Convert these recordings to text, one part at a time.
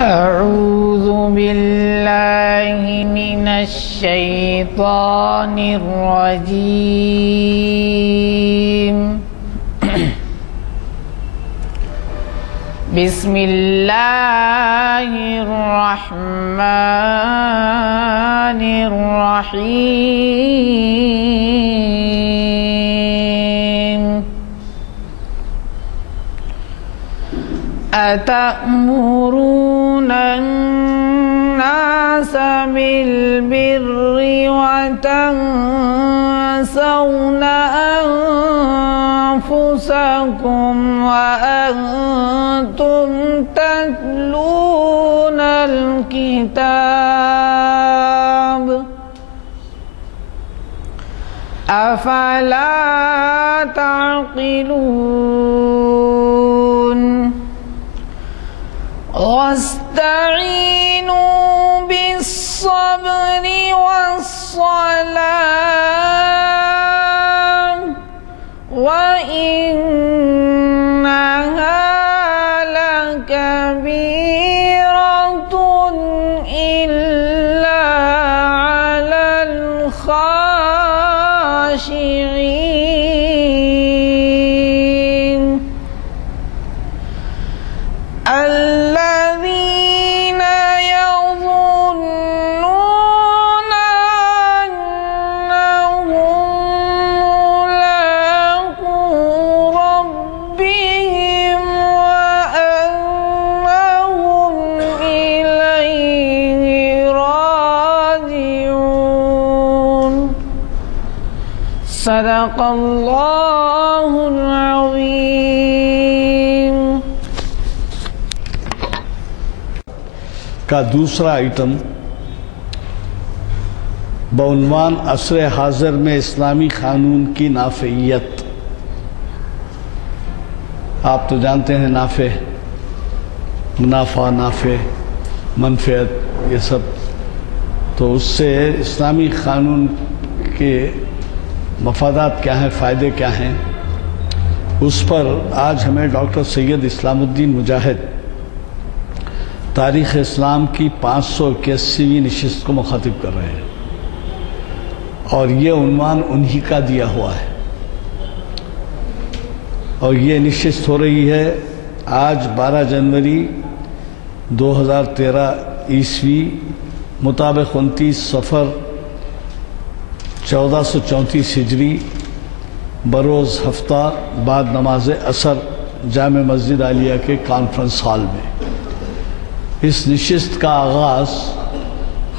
أعوذ بالله من الشيطان الرجيم. بسم الله الرحمن الرحيم. أتأمرون الناس بالبر وتنسون أنفسكم وأنتم تتلون الكتاب أفلا تعقلون. واستعينوا بالصبر والصلاة وإنها لكبيرة إلا على الخاشعين الذين يظنون أنهم ملاقو ربهم وأنهم إليه راجعون. صدق الله العظيم. کا دوسرا آئٹم بعنوان عصر حاضر میں اسلامی قانون کی نافعیت. آپ تو جانتے ہیں نافع، منافع، نافع، منفعت، یہ سب. تو اس سے اسلامی قانون کے مفادات کیا ہیں، فائدے کیا ہیں، اس پر آج ہمیں ڈاکٹر سید اسلام الدین مجاہد تاریخ اسلام کی 581ویں نشست کو مخاطب کر رہے ہیں، اور یہ عنوان انہی کا دیا ہوا ہے. اور یہ نشست ہو رہی ہے آج 12 جنوری 2013 عیسوی مطابق 29 صفر 1434 ہجری بروز ہفتہ بعد نماز عصر جامع مسجد عالیہ کے کانفرنس ہال میں. اس نشست کا آغاز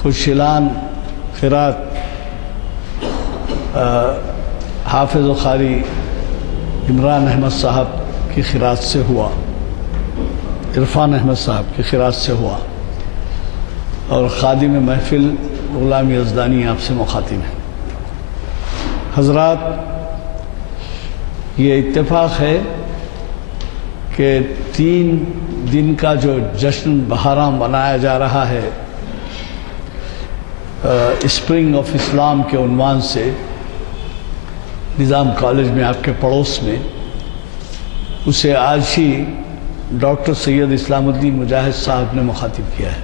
خوشیلان قرات حافظ و قاری عمران احمد صاحب کی قرات سے ہوا، عرفان احمد صاحب کی قرات سے ہوا، اور خادم محفل غلام یزدانی آپ سے مخاطب ہیں. حضرات، یہ اتفاق ہے کہ 3 دن کا جو جشن بہارام منایا جا رہا ہے اسپرنگ آف اسلام کے عنوان سے نظام کالج میں آپ کے پڑوس میں، اسے آج ہی ڈاکٹر سید اسلام الدین مجاہد صاحب نے مخاطب کیا ہے.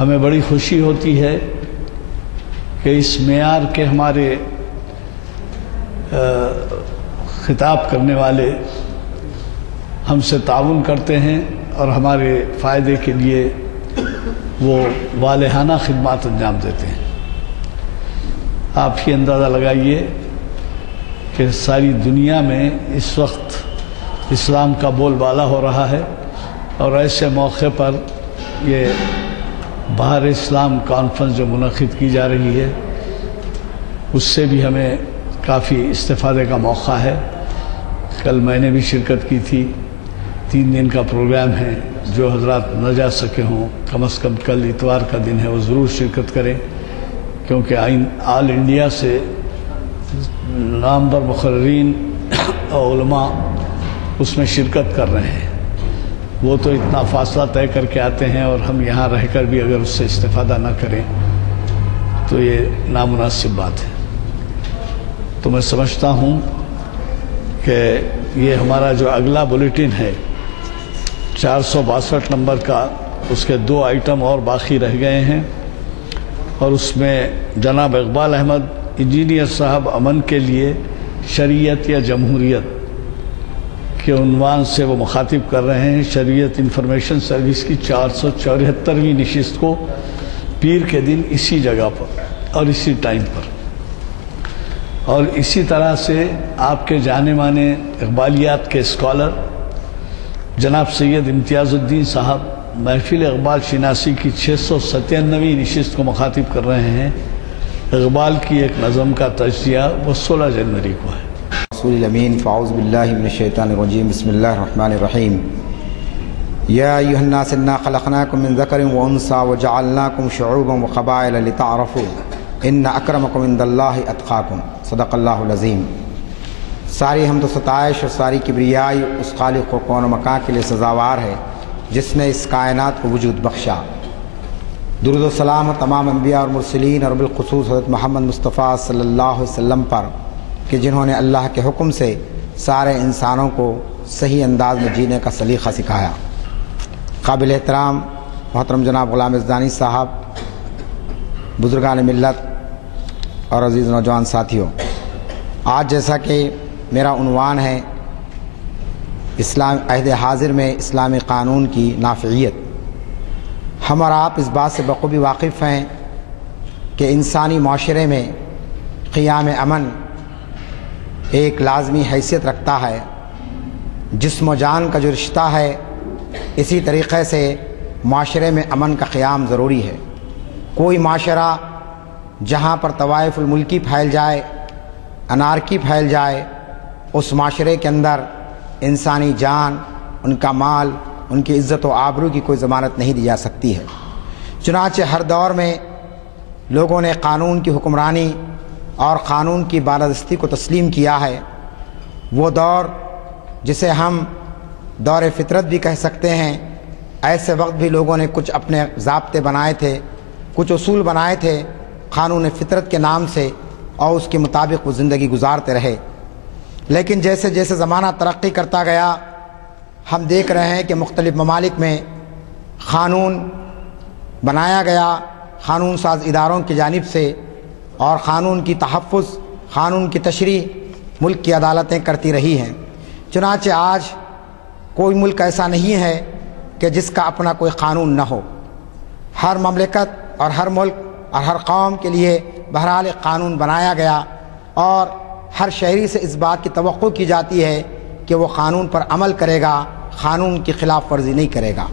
ہمیں بڑی خوشی ہوتی ہے کہ اس معیار کے ہمارے خطاب کرنے والے ہم سے تعاون کرتے ہیں اور ہمارے فائدے کے لیے وہ والہانہ خدمات انجام دیتے ہیں. آپ ہی اندازہ لگائیے کہ ساری دنیا میں اس وقت اسلام کا بول بالا ہو رہا ہے، اور ایسے موقع پر یہ بہار اسلام کانفرنس جو منعقد کی جا رہی ہے، اس سے بھی ہمیں کافی استفادے کا موقع ہے. کل میں نے بھی شرکت کی تھی. 3 دن کا پروگرام ہے. جو حضرات نہ جا سکے ہوں کم از کم کل اتوار کا دن ہے وہ ضرور شرکت کریں، کیونکہ آل انڈیا سے نامور مقررین اور علماء اس میں شرکت کر رہے ہیں. وہ تو اتنا فاصلہ طے کر کے آتے ہیں، اور ہم یہاں رہ کر بھی اگر اس سے استفادہ نہ کریں تو یہ نامناسب بات ہے. تو میں سمجھتا ہوں کہ یہ ہمارا جو اگلا بلیٹن ہے 462 نمبر کا، اس کے 2 آئٹم اور باقی رہ گئے ہیں، اور اس میں جناب اقبال احمد انجینئر صاحب امن کے لیے شریعت یا جمہوریت کے عنوان سے وہ مخاطب کر رہے ہیں۔ شریعت انفارمیشن سروس کی 474ویں نشست کو پیر کے دن اسی جگہ پر اور اسی ٹائم پر، اور اسی طرح سے آپ کے جانے مانے اقبالیات کے اسکالر جناب سید امتیاز الدین صاحب محفل اقبال شناسی کی 697ویں نشست کو مخاطب کر رہے ہیں۔ اقبال کی ایک نظم کا تجزیہ وہ 16 جنوری کو ہے۔ رسول الامین فاعوذ باللہ من الشیطان الرجیم بسم اللہ الرحمن الرحیم یا ایھا الناس انا خلقناکم من ذکر وانثی وجعلناکم شعوبا وقبائل لتعارفوا ان اکرمکم عند اللہ اتقاکم، صدق اللہ العظیم۔ ساری حمد و ستائش اور ساری کبریائی اس خالق و کون و مکان کے لیے سزاوار ہے جس نے اس کائنات کو وجود بخشا۔ درود و سلام تمام انبیاء اور مرسلین اور بالخصوص حضرت محمد مصطفیٰ صلی اللہ علیہ وسلم پر کہ جنہوں نے اللہ کے حکم سے سارے انسانوں کو صحیح انداز میں جینے کا سلیقہ سکھایا۔ قابل احترام محترم جناب غلام یزدانی صاحب، بزرگان ملت اور عزیز نوجوان ساتھیوں، آج جیسا کہ میرا عنوان ہے اسلام عہد حاضر میں اسلامی قانون کی نافعیت، ہم اور آپ اس بات سے بخوبی واقف ہیں کہ انسانی معاشرے میں قیام امن ایک لازمی حیثیت رکھتا ہے۔ جسم و جان کا جو رشتہ ہے، اسی طریقے سے معاشرے میں امن کا قیام ضروری ہے۔ کوئی معاشرہ جہاں پر طوائف الملکی پھیل جائے، انارکی پھیل جائے، اس معاشرے کے اندر انسانی جان، ان کا مال، ان کی عزت و آبرو کی کوئی ضمانت نہیں دی جا سکتی ہے۔ چنانچہ ہر دور میں لوگوں نے قانون کی حکمرانی اور قانون کی بالادستی کو تسلیم کیا ہے۔ وہ دور جسے ہم دور فطرت بھی کہہ سکتے ہیں، ایسے وقت بھی لوگوں نے کچھ اپنے ضابطے بنائے تھے، کچھ اصول بنائے تھے قانون فطرت کے نام سے، اور اس کے مطابق وہ زندگی گزارتے رہے۔ لیکن جیسے جیسے زمانہ ترقی کرتا گیا، ہم دیکھ رہے ہیں کہ مختلف ممالک میں قانون بنایا گیا قانون ساز اداروں کی جانب سے، اور قانون کی تحفظ، قانون کی تشریح ملک کی عدالتیں کرتی رہی ہیں۔ چنانچہ آج کوئی ملک ایسا نہیں ہے کہ جس کا اپنا کوئی قانون نہ ہو۔ ہر مملکت اور ہر ملک اور ہر قوم کے لیے بہرحال ایک قانون بنایا گیا، اور ہر شہری سے اس بات کی توقع کی جاتی ہے کہ وہ قانون پر عمل کرے گا، قانون کی خلاف ورزی نہیں کرے گا۔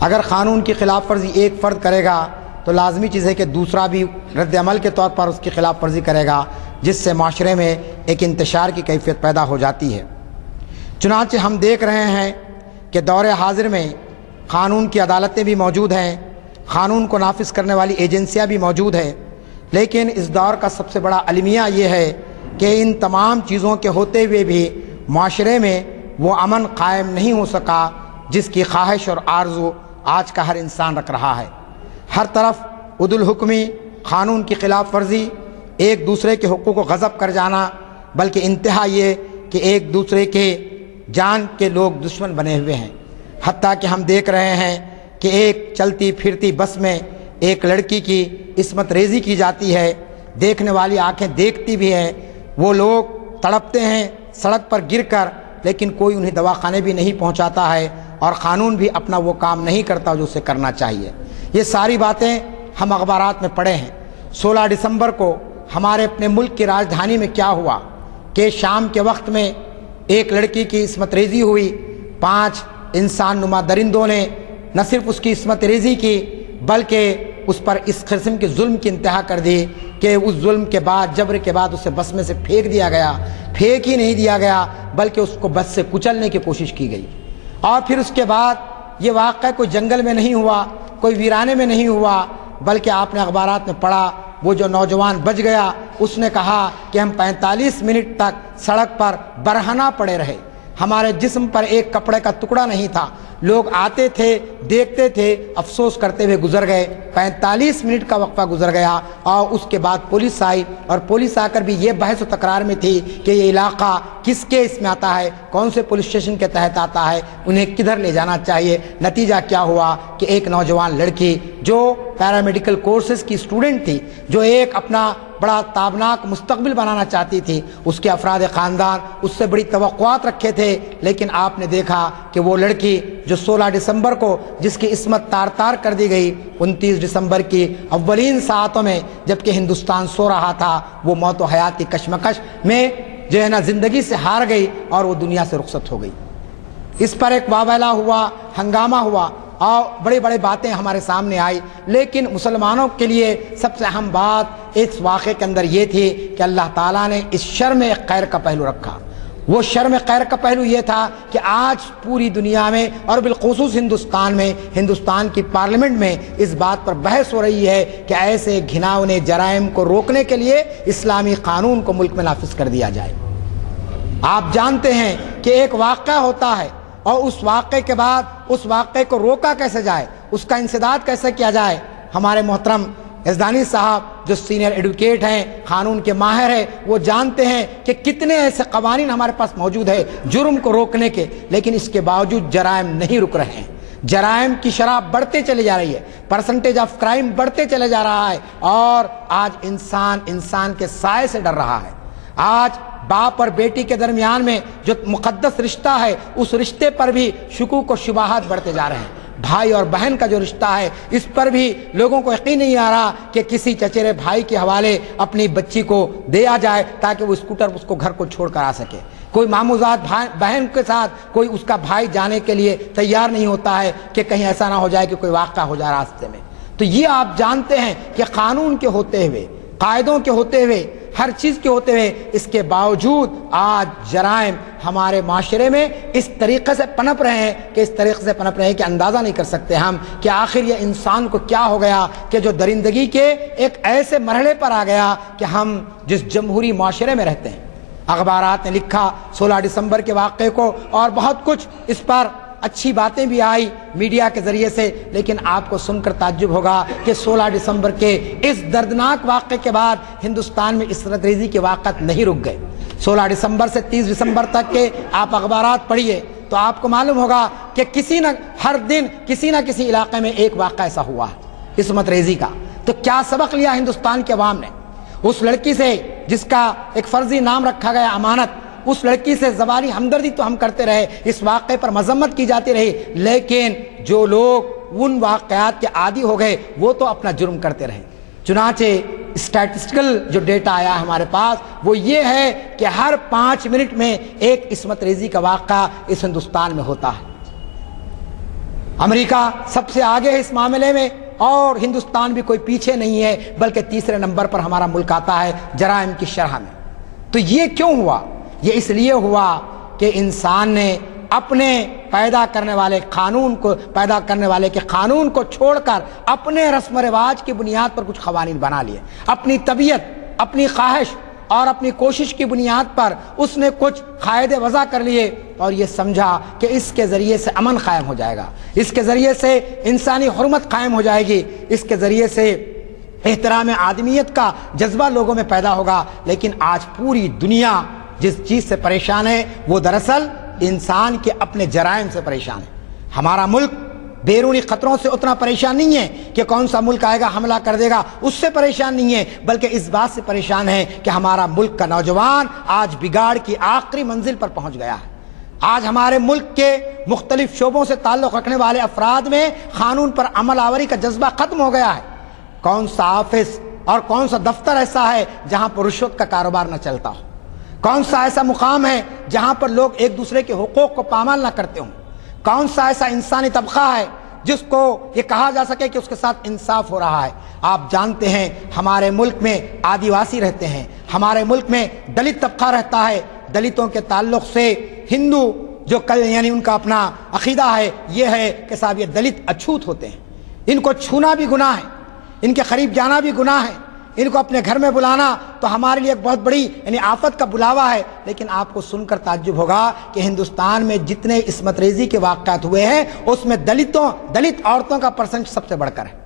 اگر قانون کی خلاف ورزی ایک فرد کرے گا تو لازمی چیز ہے کہ دوسرا بھی رد عمل کے طور پر اس کی خلاف ورزی کرے گا، جس سے معاشرے میں ایک انتشار کی کیفیت پیدا ہو جاتی ہے۔ چنانچہ ہم دیکھ رہے ہیں کہ دور حاضر میں قانون کی عدالتیں بھی موجود ہیں، قانون کو نافذ کرنے والی ایجنسیاں بھی موجود ہیں، لیکن اس دور کا سب سے بڑا المیہ یہ ہے کہ ان تمام چیزوں کے ہوتے ہوئے بھی معاشرے میں وہ امن قائم نہیں ہو سکا جس کی خواہش اور آرزو آج کا ہر انسان رکھ رہا ہے۔ ہر طرف عدل حکمی، قانون کی خلاف ورزی، ایک دوسرے کے حقوق کو غصب کر جانا، بلکہ انتہا یہ کہ ایک دوسرے کے جان کے لوگ دشمن بنے ہوئے ہیں۔ حتیٰ کہ ہم دیکھ رہے ہیں کہ ایک چلتی پھرتی بس میں ایک لڑکی کی عصمت ریزی کی جاتی ہے، دیکھنے والی آنکھیں دیکھتی بھی ہیں، وہ لوگ تڑپتے ہیں سڑک پر گر کر، لیکن کوئی انہیں دواخانے بھی نہیں پہنچاتا ہے، اور قانون بھی اپنا وہ کام نہیں کرتا جو اسے کرنا چاہیے۔ یہ ساری باتیں ہم اخبارات میں پڑھے ہیں۔ 16 دسمبر کو ہمارے اپنے ملک کی راجدھانی میں کیا ہوا کہ شام کے وقت میں ایک لڑکی کی عصمت ریزی ہوئی، 5 انسان نما درندوں نے نہ صرف اس کی عصمت ریزی کی بلکہ اس پر اس قسم کے ظلم کی انتہا کر دی کہ اس ظلم کے بعد، جبر کے بعد اسے بس میں سے پھینک دیا گیا۔ پھینک ہی نہیں دیا گیا بلکہ اس کو بس سے کچلنے کی کوشش کی گئی۔ اور پھر اس کے بعد یہ واقعہ کوئی جنگل میں نہیں ہوا، کوئی ویرانے میں نہیں ہوا، بلکہ آپ نے اخبارات میں پڑھا وہ جو نوجوان بچ گیا اس نے کہا کہ ہم 45 منٹ تک سڑک پر برہنہ پڑے رہے، ہمارے جسم پر ایک کپڑے کا ٹکڑا نہیں تھا. لوگ آتے تھے، دیکھتے تھے، افسوس کرتے ہوئے گزر گئے. 45 منٹ کا وقفہ گزر گیا اور اس کے بعد پولیس آئی، اور پولیس آ کر بھی یہ بحث و تکرار میں تھی کہ یہ علاقہ کس کے اس میں آتا ہے، کون سے پولیس اسٹیشن کے تحت آتا ہے، انہیں کدھر لے جانا چاہیے. نتیجہ کیا ہوا کہ ایک نوجوان لڑکی جو پیرامیڈیکل کورسز کی اسٹوڈنٹ تھی، جو ایک اپنا بڑا تابناک مستقبل بنانا چاہتی تھی، اس کے افراد خاندان اس سے بڑی توقعات رکھے تھے، لیکن آپ نے دیکھا کہ وہ لڑکی جو 16 دسمبر کو جس کی عصمت تار تار کر دی گئی، 29 دسمبر کی اولین ساعتوں میں جبکہ ہندوستان سو رہا تھا، وہ موت و حیات کی کشمکش میں جو ہے نا زندگی سے ہار گئی اور وہ دنیا سے رخصت ہو گئی. اس پر ایک واویلا ہوا، ہنگامہ ہوا اور بڑی بڑی باتیں ہمارے سامنے آئی. لیکن مسلمانوں کے لیے سب سے اہم بات اس واقعے کے اندر یہ تھی کہ اللہ تعالیٰ نے اس شر میں ایک خیر کا پہلو رکھا. وہ شر میں خیر کا پہلو یہ تھا کہ آج پوری دنیا میں اور بالخصوص ہندوستان میں، ہندوستان کی پارلیمنٹ میں اس بات پر بحث ہو رہی ہے کہ ایسے گھناؤنے جرائم کو روکنے کے لیے اسلامی قانون کو ملک میں نافذ کر دیا جائے. آپ جانتے ہیں کہ ایک واقعہ ہوتا ہے اور اس واقعے کے بعد اس واقعے کو روکا کیسے جائے، اس کا انسداد کیسے کیا جائے. ہمارے محترم یزدانی صاحب جو سینئر ایڈوکیٹ ہیں، قانون کے ماہر ہیں، وہ جانتے ہیں کہ کتنے ایسے قوانین ہمارے پاس موجود ہے جرم کو روکنے کے، لیکن اس کے باوجود جرائم نہیں رک رہے ہیں. جرائم کی شرح بڑھتے چلی جا رہی ہے، پرسنٹیج آف کرائم بڑھتے چلے جا رہا ہے، اور آج انسان کے سائے سے ڈر رہا ہے. آج باپ اور بیٹی کے درمیان میں جو مقدس رشتہ ہے، اس رشتے پر بھی شکوک و شبہات بڑھتے جا رہے ہیں. بھائی اور بہن کا جو رشتہ ہے، اس پر بھی لوگوں کو یقین نہیں آ رہا کہ کسی چچیرے بھائی کے حوالے اپنی بچی کو دیا جائے تاکہ وہ اسکوٹر اس کو گھر کو چھوڑ کر آ سکے. کوئی ماموزاد بہن کے ساتھ کوئی اس کا بھائی جانے کے لیے تیار نہیں ہوتا ہے کہ کہیں ایسا نہ ہو جائے کہ کوئی واقعہ ہو جائے راستے میں. تو یہ آپ جانتے ہیں کہ قانون کے ہوتے ہوئے، قاعدوں کے ہوتے ہوئے، ہر چیز کے ہوتے ہوئے، اس کے باوجود آج جرائم ہمارے معاشرے میں اس طریقے سے پنپ رہے ہیں کہ اندازہ نہیں کر سکتے ہم کہ آخر یہ انسان کو کیا ہو گیا کہ جو درندگی کے ایک ایسے مرحلے پر آ گیا کہ ہم جس جمہوری معاشرے میں رہتے ہیں. اخبارات نے لکھا 16 دسمبر کے واقعے کو اور بہت کچھ اس پر اچھی باتیں بھی آئی میڈیا کے ذریعے سے، لیکن آپ کو سن کر تعجب ہوگا کہ 16 دسمبر کے اس دردناک واقعے کے بعد ہندوستان میں عصمت ریزی کے واقعات نہیں رک گئے. 16 دسمبر سے 30 دسمبر تک کے آپ اخبارات پڑھیے تو آپ کو معلوم ہوگا کہ ہر دن کسی نہ کسی علاقے میں ایک واقعہ ایسا ہوا ہے عصمت ریزی کا. تو کیا سبق لیا ہندوستان کے عوام نے؟ اس لڑکی سے جس کا ایک فرضی نام رکھا گیا امانت، اس لڑکی سے زبانی ہمدردی تو ہم کرتے رہے، اس واقعے پر مذمت کی جاتی رہی، لیکن جو لوگ ان واقعات کے عادی ہو گئے وہ تو اپنا جرم کرتے رہے. چنانچہ اسٹیٹسٹیکل جو ڈیٹا آیا ہمارے پاس وہ یہ ہے کہ ہر 5 منٹ میں ایک عصمت ریزی کا واقعہ اس ہندوستان میں ہوتا ہے. امریکہ سب سے آگے ہے اس معاملے میں اور ہندوستان بھی کوئی پیچھے نہیں ہے، بلکہ تیسرے نمبر پر ہمارا ملک آتا ہے جرائم کی شرح میں. تو یہ کیوں ہوا؟ یہ اس لیے ہوا کہ انسان نے اپنے پیدا کرنے والے کے قانون کو چھوڑ کر اپنے رسم و رواج کی بنیاد پر کچھ قوانین بنا لیے. اپنی طبیعت، اپنی خواہش اور اپنی کوشش کی بنیاد پر اس نے کچھ قاعدے وضع کر لیے اور یہ سمجھا کہ اس کے ذریعے سے امن قائم ہو جائے گا، اس کے ذریعے سے انسانی حرمت قائم ہو جائے گی، اس کے ذریعے سے احترام آدمیت کا جذبہ لوگوں میں پیدا ہوگا. لیکن آج پوری دنیا جس چیز سے پریشان ہے وہ دراصل انسان کے اپنے جرائم سے پریشان ہے. ہمارا ملک بیرونی خطروں سے اتنا پریشان نہیں ہے کہ کون سا ملک آئے گا حملہ کر دے گا، اس سے پریشان نہیں ہے، بلکہ اس بات سے پریشان ہے کہ ہمارا ملک کا نوجوان آج بگاڑ کی آخری منزل پر پہنچ گیا ہے. آج ہمارے ملک کے مختلف شعبوں سے تعلق رکھنے والے افراد میں قانون پر عمل آوری کا جذبہ ختم ہو گیا ہے. کون سا آفس اور کون سا دفتر ایسا ہے جہاں پر رشوت کا کاروبار نہ چلتا ہو؟ کون سا ایسا مقام ہے جہاں پر لوگ ایک دوسرے کے حقوق کو پامال نہ کرتے ہوں؟ کون سا ایسا انسانی طبقہ ہے جس کو یہ کہا جا سکے کہ اس کے ساتھ انصاف ہو رہا ہے؟ آپ جانتے ہیں ہمارے ملک میں آدیواسی رہتے ہیں، ہمارے ملک میں دلت طبقہ رہتا ہے. دلتوں کے تعلق سے ہندو جو یعنی ان کا اپنا عقیدہ ہے یہ ہے کہ صاحب یہ دلت اچھوت ہوتے ہیں، ان کو چھونا بھی گناہ ہے، ان کے قریب جانا بھی گناہ ہے. ان کو اپنے گھر میں بلانا تو ہمارے لیے ایک بہت بڑی یعنی آفت کا بلاوا ہے. لیکن آپ کو سن کر تعجب ہوگا کہ ہندوستان میں جتنے عصمت ریزی کے واقعات ہوئے ہیں اس میں دلت عورتوں کا پرسنٹ سب سے بڑھ کر ہے.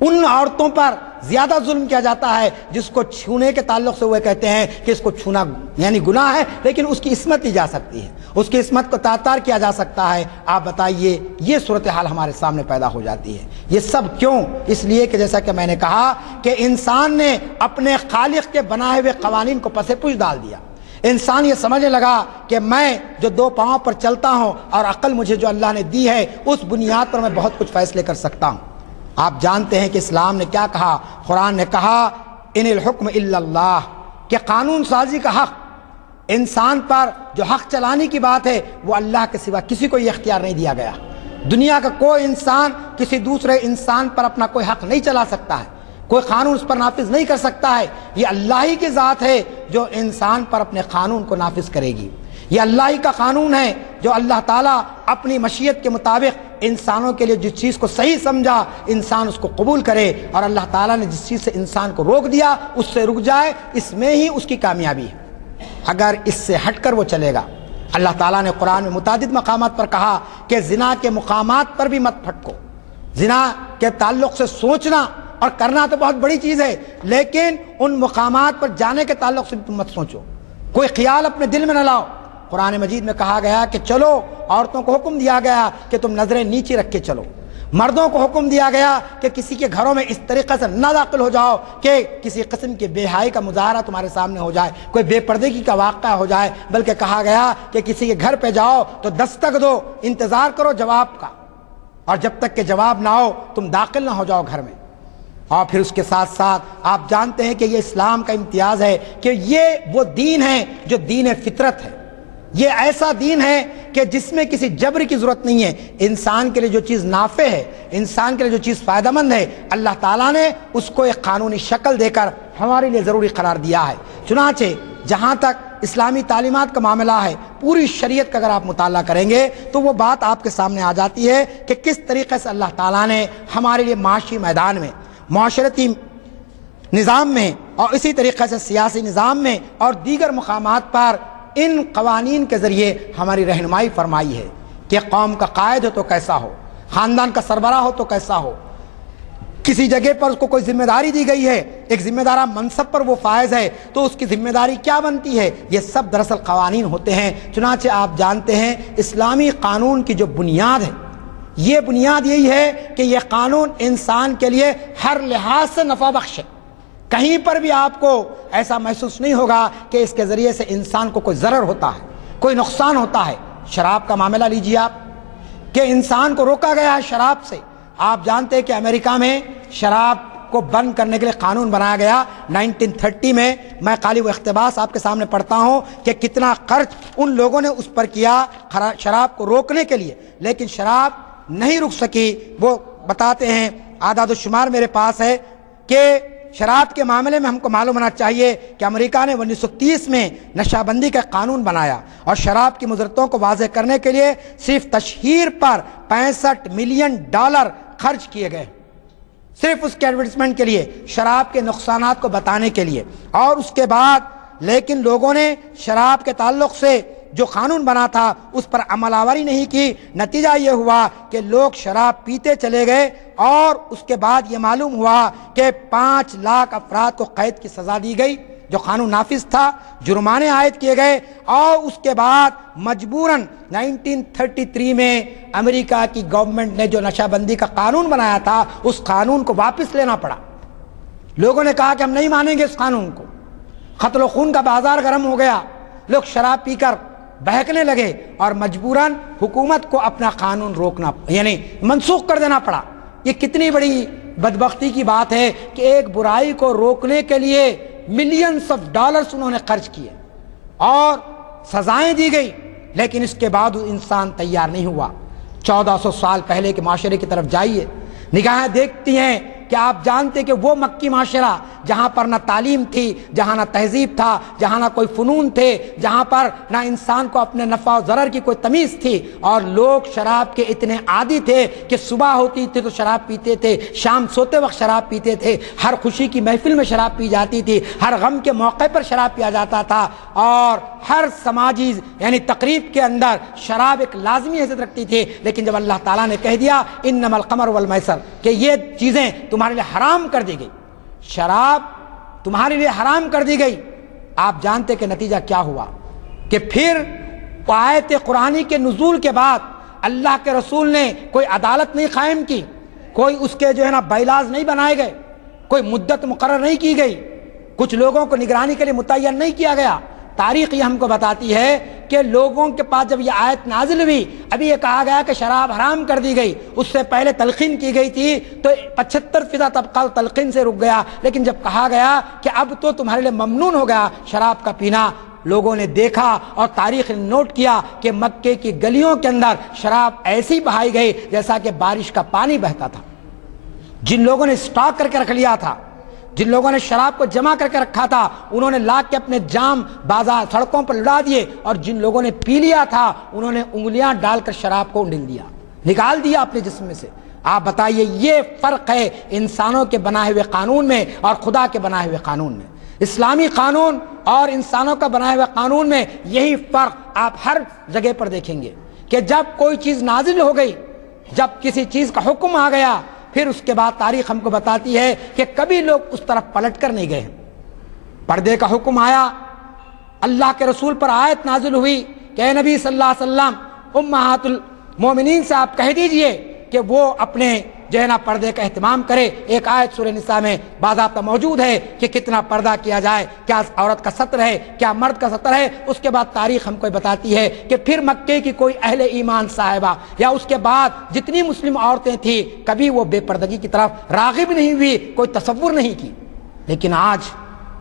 ان عورتوں پر زیادہ ظلم کیا جاتا ہے جس کو چھونے کے تعلق سے وہ کہتے ہیں کہ اس کو چھونا یعنی گناہ ہے، لیکن اس کی عصمت لی جا سکتی ہے، اس کی عصمت کو تار کیا جا سکتا ہے. آپ بتائیے یہ صورتحال ہمارے سامنے پیدا ہو جاتی ہے. یہ سب کیوں؟ اس لیے کہ جیسا کہ میں نے کہا کہ انسان نے اپنے خالق کے بنائے ہوئے قوانین کو پس پش ڈال دیا. انسان یہ سمجھنے لگا کہ میں جو دو پاؤں پر چلتا ہوں اور عقل مجھے جو اللہ نے دی ہے اس بنیاد پر میں بہت کچھ فیصلے کر سکتا ہوں. آپ جانتے ہیں کہ اسلام نے کیا کہا؟ قرآن نے کہا ان الحکم الا اللہ، کہ قانون سازی کا حق انسان پر جو حق چلانے کی بات ہے وہ اللہ کے سوا کسی کو یہ اختیار نہیں دیا گیا. دنیا کا کوئی انسان کسی دوسرے انسان پر اپنا کوئی حق نہیں چلا سکتا ہے، کوئی قانون اس پر نافذ نہیں کر سکتا ہے. یہ اللہ ہی کی ذات ہے جو انسان پر اپنے قانون کو نافذ کرے گی. یہ اللہ ہی کا قانون ہے جو اللہ تعالیٰ اپنی مشیت کے مطابق انسانوں کے لیے جس چیز کو صحیح سمجھا انسان اس کو قبول کرے، اور اللہ تعالیٰ نے جس چیز سے انسان کو روک دیا اس سے رک جائے. اس میں ہی اس کی کامیابی ہے. اگر اس سے ہٹ کر وہ چلے گا، اللہ تعالیٰ نے قرآن میں متعدد مقامات پر کہا کہ زنا کے مقامات پر بھی مت پھٹکو. زنا کے تعلق سے سوچنا اور کرنا تو بہت بڑی چیز ہے، لیکن ان مقامات پر جانے کے تعلق سے بھی تم مت سوچو، کوئی خیال اپنے دل میں نہ لاؤ. قرآن مجید میں کہا گیا کہ چلو، عورتوں کو حکم دیا گیا کہ تم نظریں نیچی رکھ کے چلو. مردوں کو حکم دیا گیا کہ کسی کے گھروں میں اس طریقے سے نہ داخل ہو جاؤ کہ کسی قسم کی بے حیائی کا مظاہرہ تمہارے سامنے ہو جائے، کوئی بے پردگی کا واقعہ ہو جائے. بلکہ کہا گیا کہ کسی کے گھر پہ جاؤ تو دستک دو، انتظار کرو جواب کا، اور جب تک کہ جواب نہ ہو تم داخل نہ ہو جاؤ گھر میں. اور پھر اس کے ساتھ ساتھ آپ جانتے ہیں کہ یہ اسلام کا امتیاز ہے کہ یہ وہ دین ہے جو دین فطرت ہے. یہ ایسا دین ہے کہ جس میں کسی جبر کی ضرورت نہیں ہے. انسان کے لیے جو چیز نافع ہے، انسان کے لیے جو چیز فائدہ مند ہے، اللہ تعالیٰ نے اس کو ایک قانونی شکل دے کر ہمارے لیے ضروری قرار دیا ہے. چنانچہ جہاں تک اسلامی تعلیمات کا معاملہ ہے، پوری شریعت کا اگر آپ مطالعہ کریں گے تو وہ بات آپ کے سامنے آ جاتی ہے کہ کس طریقے سے اللہ تعالیٰ نے ہمارے لیے معاشی میدان میں، معاشرتی نظام میں، اور اسی طریقے سے سیاسی نظام میں اور دیگر مقامات پر ان قوانین کے ذریعے ہماری رہنمائی فرمائی ہے کہ قوم کا قائد ہو تو کیسا ہو، خاندان کا سربراہ ہو تو کیسا ہو، کسی جگہ پر اس کو کوئی ذمہ داری دی گئی ہے، ایک ذمہ دارہ منصب پر وہ فائز ہے تو اس کی ذمہ داری کیا بنتی ہے. یہ سب دراصل قوانین ہوتے ہیں. چنانچہ آپ جانتے ہیں اسلامی قانون کی جو بنیاد ہے، یہ بنیاد یہی ہے کہ یہ قانون انسان کے لیے ہر لحاظ سے نفع بخش ہے. کہیں پر بھی آپ کو ایسا محسوس نہیں ہوگا کہ اس کے ذریعے سے انسان کو کوئی ضرر ہوتا ہے، کوئی نقصان ہوتا ہے. شراب کا معاملہ لیجیے آپ، کہ انسان کو روکا گیا ہے شراب سے. آپ جانتے ہیں کہ امریکہ میں شراب کو بند کرنے کے لیے قانون بنایا گیا 1930 میں. میں خالی وہ اقتباس آپ کے سامنے پڑھتا ہوں کہ کتنا خرچ ان لوگوں نے اس پر کیا شراب کو روکنے کے لیے، لیکن شراب نہیں رک سکی. وہ بتاتے ہیں، اعداد و شمار میرے پاس ہے کہ شراب کے معاملے میں ہم کو معلوم ہونا چاہیے کہ امریکہ نے 1930 میں نشہ بندی کا قانون بنایا اور شراب کی مضرتوں کو واضح کرنے کے لیے صرف تشہیر پر $65 ملین خرچ کیے گئے، صرف اس کے ایڈورٹائزمنٹ کے لیے، شراب کے نقصانات کو بتانے کے لیے. اور اس کے بعد لیکن لوگوں نے شراب کے تعلق سے جو قانون بنا تھا اس پر عمل آوری نہیں کی. نتیجہ یہ ہوا کہ لوگ شراب پیتے چلے گئے اور اس کے بعد یہ معلوم ہوا کہ 5 لاکھ افراد کو قید کی سزا دی گئی، جو قانون نافذ تھا، جرمانے عائد کیے گئے. اور اس کے بعد مجبوراً 1933 میں امریکہ کی گورنمنٹ نے جو نشہ بندی کا قانون بنایا تھا اس قانون کو واپس لینا پڑا. لوگوں نے کہا کہ ہم نہیں مانیں گے اس قانون کو. قتل و خون کا بازار گرم ہو گیا، لوگ شراب پی کر بہکنے لگے اور مجبوراً حکومت کو اپنا قانون روکنا یعنی منسوخ کر دینا پڑا. یہ کتنی بڑی بدبختی کی بات ہے کہ ایک برائی کو روکنے کے لیے ملینز آف ڈالرز انہوں نے خرچ کیے اور سزائیں دی گئی، لیکن اس کے بعد انسان تیار نہیں ہوا. 1400 سال پہلے کے معاشرے کی طرف جائیے، نگاہیں دیکھتی ہیں کہ آپ جانتے کہ وہ مکی معاشرہ جہاں پر نہ تعلیم تھی، جہاں نہ تہذیب تھا، جہاں نہ کوئی فنون تھے، جہاں پر نہ انسان کو اپنے نفع و ضرر کی کوئی تمیز تھی، اور لوگ شراب کے اتنے عادی تھے کہ صبح ہوتی تھی تو شراب پیتے تھے، شام سوتے وقت شراب پیتے تھے، ہر خوشی کی محفل میں شراب پی جاتی تھی، ہر غم کے موقع پر شراب پیا جاتا تھا، اور ہر سماجی یعنی تقریب کے اندر شراب ایک لازمی حیثیت رکھتی تھی۔ لیکن جب اللہ تعالیٰ نے کہہ دیا انما الخمر والمیسر کہ یہ چیزیں تمہارے لیے حرام کر دی گئی، شراب تمہارے لیے حرام کر دی گئی، آپ جانتے کہ نتیجہ کیا ہوا کہ پھر آیت قرآنی کے نزول کے بعد اللہ کے رسول نے کوئی عدالت نہیں قائم کی، کوئی اس کے جو ہے نا بائیلاز نہیں بنائے گئے، کوئی مدت مقرر نہیں کی گئی، کچھ لوگوں کو نگرانی کے لیے متعین نہیں کیا گیا۔ تاریخ یہ ہم کو بتاتی ہے کہ لوگوں کے پاس جب یہ آیت نازل ہوئی، ابھی یہ کہا گیا کہ شراب حرام کر دی گئی، اس سے پہلے تلقین کی گئی تھی تو 75% طبقہ تلقین سے رک گیا، لیکن جب کہا گیا کہ اب تو تمہارے لیے ممنون ہو گیا شراب کا پینا، لوگوں نے دیکھا اور تاریخ نے نوٹ کیا کہ مکے کی گلیوں کے اندر شراب ایسی بہائی گئی جیسا کہ بارش کا پانی بہتا تھا۔ جن لوگوں نے اسٹاک کر کے رکھ لیا تھا، جن لوگوں نے شراب کو جمع کر کے رکھا تھا، انہوں نے لا کے اپنے جام بازار سڑکوں پر لڑا دیے، اور جن لوگوں نے پی لیا تھا انہوں نے انگلیاں ڈال کر شراب کو ڈل دیا، نکال دیا اپنے جسم میں سے۔ آپ بتائیے یہ فرق ہے انسانوں کے بنائے ہوئے قانون میں اور خدا کے بنائے ہوئے قانون میں۔ اسلامی قانون اور انسانوں کا بنائے ہوئے قانون میں یہی فرق آپ ہر جگہ پر دیکھیں گے کہ جب کوئی چیز نازل ہو گئی، جب کسی چیز کا حکم آ گیا، پھر اس کے بعد تاریخ ہم کو بتاتی ہے کہ کبھی لوگ اس طرف پلٹ کر نہیں گئے۔ پردے کا حکم آیا، اللہ کے رسول پر آیت نازل ہوئی کہ اے نبی صلی اللہ علیہ وسلم امہات المومنین سے آپ کہہ دیجئے کہ وہ اپنے جو ہے نا پردے کا اہتمام کرے۔ ایک آیت سورہ نساء میں باضابطہ موجود ہے کہ کتنا پردہ کیا جائے، کیا عورت کا ستر ہے، کیا مرد کا ستر ہے۔ اس کے بعد تاریخ ہم کو بتاتی ہے کہ پھر مکے کی کوئی اہل ایمان صاحبہ یا اس کے بعد جتنی مسلم عورتیں تھیں کبھی وہ بے پردگی کی طرف راغب نہیں ہوئی، کوئی تصور نہیں کی۔ لیکن آج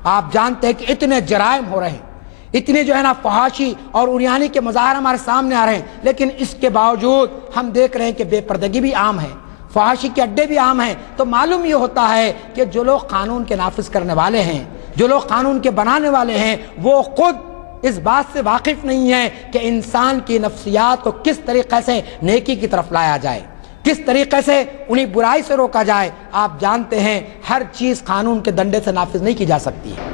آپ جانتے ہیں کہ اتنے جرائم ہو رہے ہیں، اتنے جو ہے نا فحاشی اور عریانی کے مظاہر ہمارے سامنے آ رہے ہیں، لیکن اس کے باوجود ہم دیکھ رہے ہیں کہ بے پردگی بھی عام ہے، فحاشی کے اڈے بھی عام ہیں۔ تو معلوم یہ ہوتا ہے کہ جو لوگ قانون کے نافذ کرنے والے ہیں، جو لوگ قانون کے بنانے والے ہیں، وہ خود اس بات سے واقف نہیں ہیں کہ انسان کی نفسیات کو کس طریقے سے نیکی کی طرف لایا جائے، کس طریقے سے انہیں برائی سے روکا جائے۔ آپ جانتے ہیں ہر چیز قانون کے ڈنڈے سے نافذ نہیں کی جا سکتی ہے،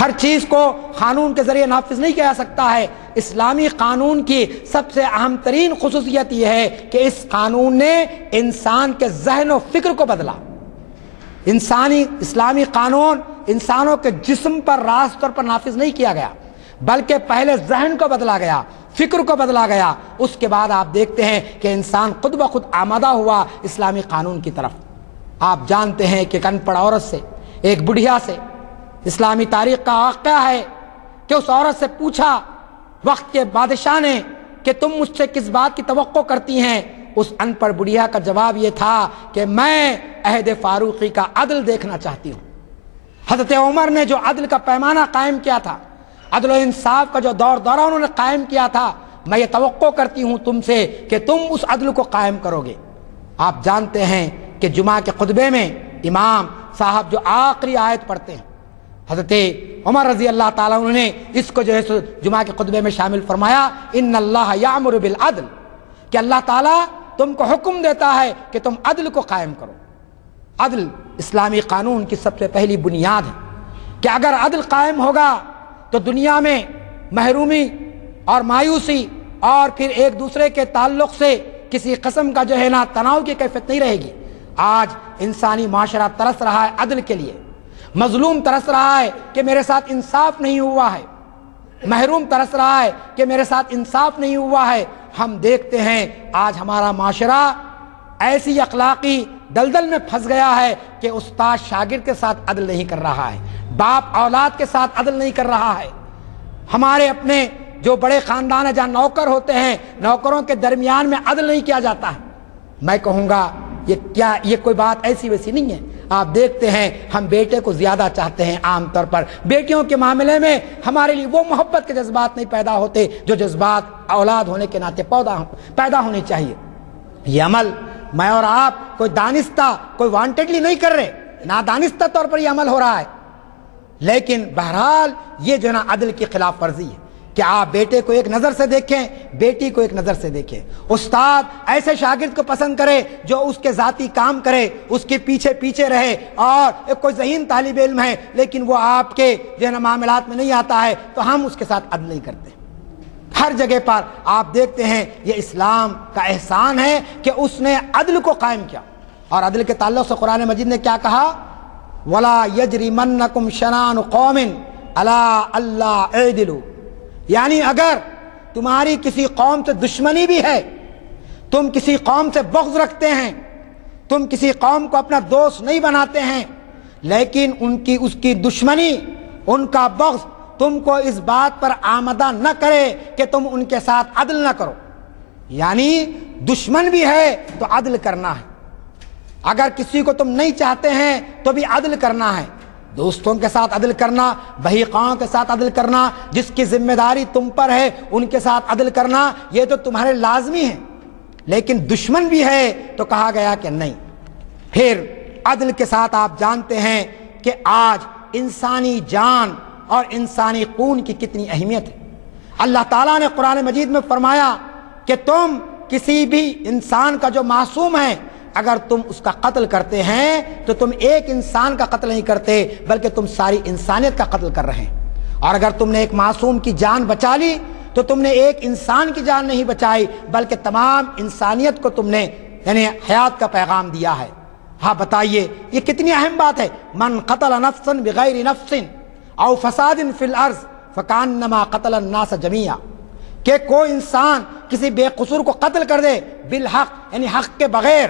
ہر چیز کو قانون کے ذریعے نافذ نہیں کیا جا سکتا ہے۔ اسلامی قانون کی سب سے اہم ترین خصوصیت یہ ہے کہ اس قانون نے انسان کے ذہن و فکر کو بدلا۔ اسلامی قانون انسانوں کے جسم پر راست طور پر نافذ نہیں کیا گیا، بلکہ پہلے ذہن کو بدلا گیا، فکر کو بدلا گیا۔ اس کے بعد آپ دیکھتے ہیں کہ انسان خود بخود آمادہ ہوا اسلامی قانون کی طرف۔ آپ جانتے ہیں کہ ایک ان پڑھ عورت سے، ایک بڑھیا سے اسلامی تاریخ کا واقعہ ہے کہ اس عورت سے پوچھا وقت کے بادشاہ نے کہ تم مجھ سے کس بات کی توقع کرتی ہیں؟ اس ان پڑھ بڑھیا کا جواب یہ تھا کہ میں عہد فاروقی کا عدل دیکھنا چاہتی ہوں۔ حضرت عمر نے جو عدل کا پیمانہ قائم کیا تھا، عدل و انصاف کا جو دورہ انہوں نے قائم کیا تھا، میں یہ توقع کرتی ہوں تم سے کہ تم اس عدل کو قائم کرو گے۔ آپ جانتے ہیں کہ جمعہ کے خطبے میں امام صاحب جو آخری آیت پڑھتے ہیں، حضرت عمر رضی اللہ تعالیٰ عنہ نے اس کو جو ہے جمعہ کے خطبے میں شامل فرمایا، ان اللہ یامر بالعدل، کہ اللہ تعالیٰ تم کو حکم دیتا ہے کہ تم عدل کو قائم کرو۔ عدل اسلامی قانون کی سب سے پہلی بنیاد ہے کہ اگر عدل قائم ہوگا تو دنیا میں محرومی اور مایوسی اور پھر ایک دوسرے کے تعلق سے کسی قسم کا جو ہے نا تناؤ کی کیفیت نہیں رہے گی۔ آج انسانی معاشرہ ترس رہا ہے عدل کے لیے، مظلوم ترس رہا ہے کہ میرے ساتھ انصاف نہیں ہوا ہے، محروم ترس رہا ہے کہ میرے ساتھ انصاف نہیں ہوا ہے۔ ہم دیکھتے ہیں آج ہمارا معاشرہ ایسی اخلاقی دلدل میں پھنس گیا ہے کہ استاد شاگرد کے ساتھ عدل نہیں کر رہا ہے، باپ اولاد کے ساتھ عدل نہیں کر رہا ہے۔ ہمارے اپنے جو بڑے خاندان ہیں جہاں نوکر ہوتے ہیں، نوکروں کے درمیان میں عدل نہیں کیا جاتا ہے۔ میں کہوں گا یہ کوئی بات ایسی ویسی نہیں ہے۔ آپ دیکھتے ہیں ہم بیٹے کو زیادہ چاہتے ہیں، عام طور پر بیٹیوں کے معاملے میں ہمارے لیے وہ محبت کے جذبات نہیں پیدا ہوتے جو جذبات اولاد ہونے کے ناطے پیدا ہونے چاہیے۔ یہ عمل میں اور آپ کوئی دانستہ کوئی وانٹیڈلی نہیں کر رہے، نادانستہ طور پر یہ عمل ہو رہا ہے، لیکن بہرحال یہ جو ہے نا عدل کی خلاف ورزی ہے کہ آپ بیٹے کو ایک نظر سے دیکھیں، بیٹی کو ایک نظر سے دیکھیں۔ استاد ایسے شاگرد کو پسند کرے جو اس کے ذاتی کام کرے، اس کے پیچھے پیچھے رہے، اور ایک کوئی ذہین طالب علم ہے لیکن وہ آپ کے جو ہے نا معاملات میں نہیں آتا ہے تو ہم اس کے ساتھ عدل نہیں کرتے۔ ہر جگہ پر آپ دیکھتے ہیں یہ اسلام کا احسان ہے کہ اس نے عدل کو قائم کیا، اور عدل کے تعلق سے قرآن مجید نے کیا کہا؟ وَلَا يَجْرِمَنَّكُمْ شَنَانُ قَوْمٍ عَلَىٰ أَلَّا اعْدِلُوا، یعنی اگر تمہاری کسی قوم سے دشمنی بھی ہے، تم کسی قوم سے بغض رکھتے ہیں، تم کسی قوم کو اپنا دوست نہیں بناتے ہیں، لیکن اس کی دشمنی، ان کا بغض تم کو اس بات پر آمدہ نہ کرے کہ تم ان کے ساتھ عدل نہ کرو۔ یعنی دشمن بھی ہے تو عدل کرنا ہے، اگر کسی کو تم نہیں چاہتے ہیں تو بھی عدل کرنا ہے، دوستوں کے ساتھ عدل کرنا، بہیقاؤں کے ساتھ عدل کرنا، جس کی ذمہ داری تم پر ہے ان کے ساتھ عدل کرنا، یہ تو تمہارے لازمی ہے، لیکن دشمن بھی ہے تو کہا گیا کہ نہیں۔ پھر عدل کے ساتھ آپ جانتے ہیں کہ آج انسانی جان اور انسانی خون کی کتنی اہمیت ہے۔ اللہ تعالیٰ نے قرآن مجید میں فرمایا کہ تم کسی بھی انسان کا جو معصوم ہے اگر تم اس کا قتل کرتے ہیں تو تم ایک انسان کا قتل نہیں کرتے بلکہ تم ساری انسانیت کا قتل کر رہے ہیں، اور اگر تم نے ایک معصوم کی جان بچا لی تو تم نے ایک انسان کی جان نہیں بچائی بلکہ تمام انسانیت کو تم نے یعنی حیات کا پیغام دیا ہے۔ ہاں بتائیے یہ کتنی اہم بات ہے۔ من قتل نفسا بغیر نفس او فساد فی الارض فکانما قتل الناس جمیعا، کہ کوئی انسان کسی بے قصور کو قتل کر دے بالحق، یعنی حق کے بغیر،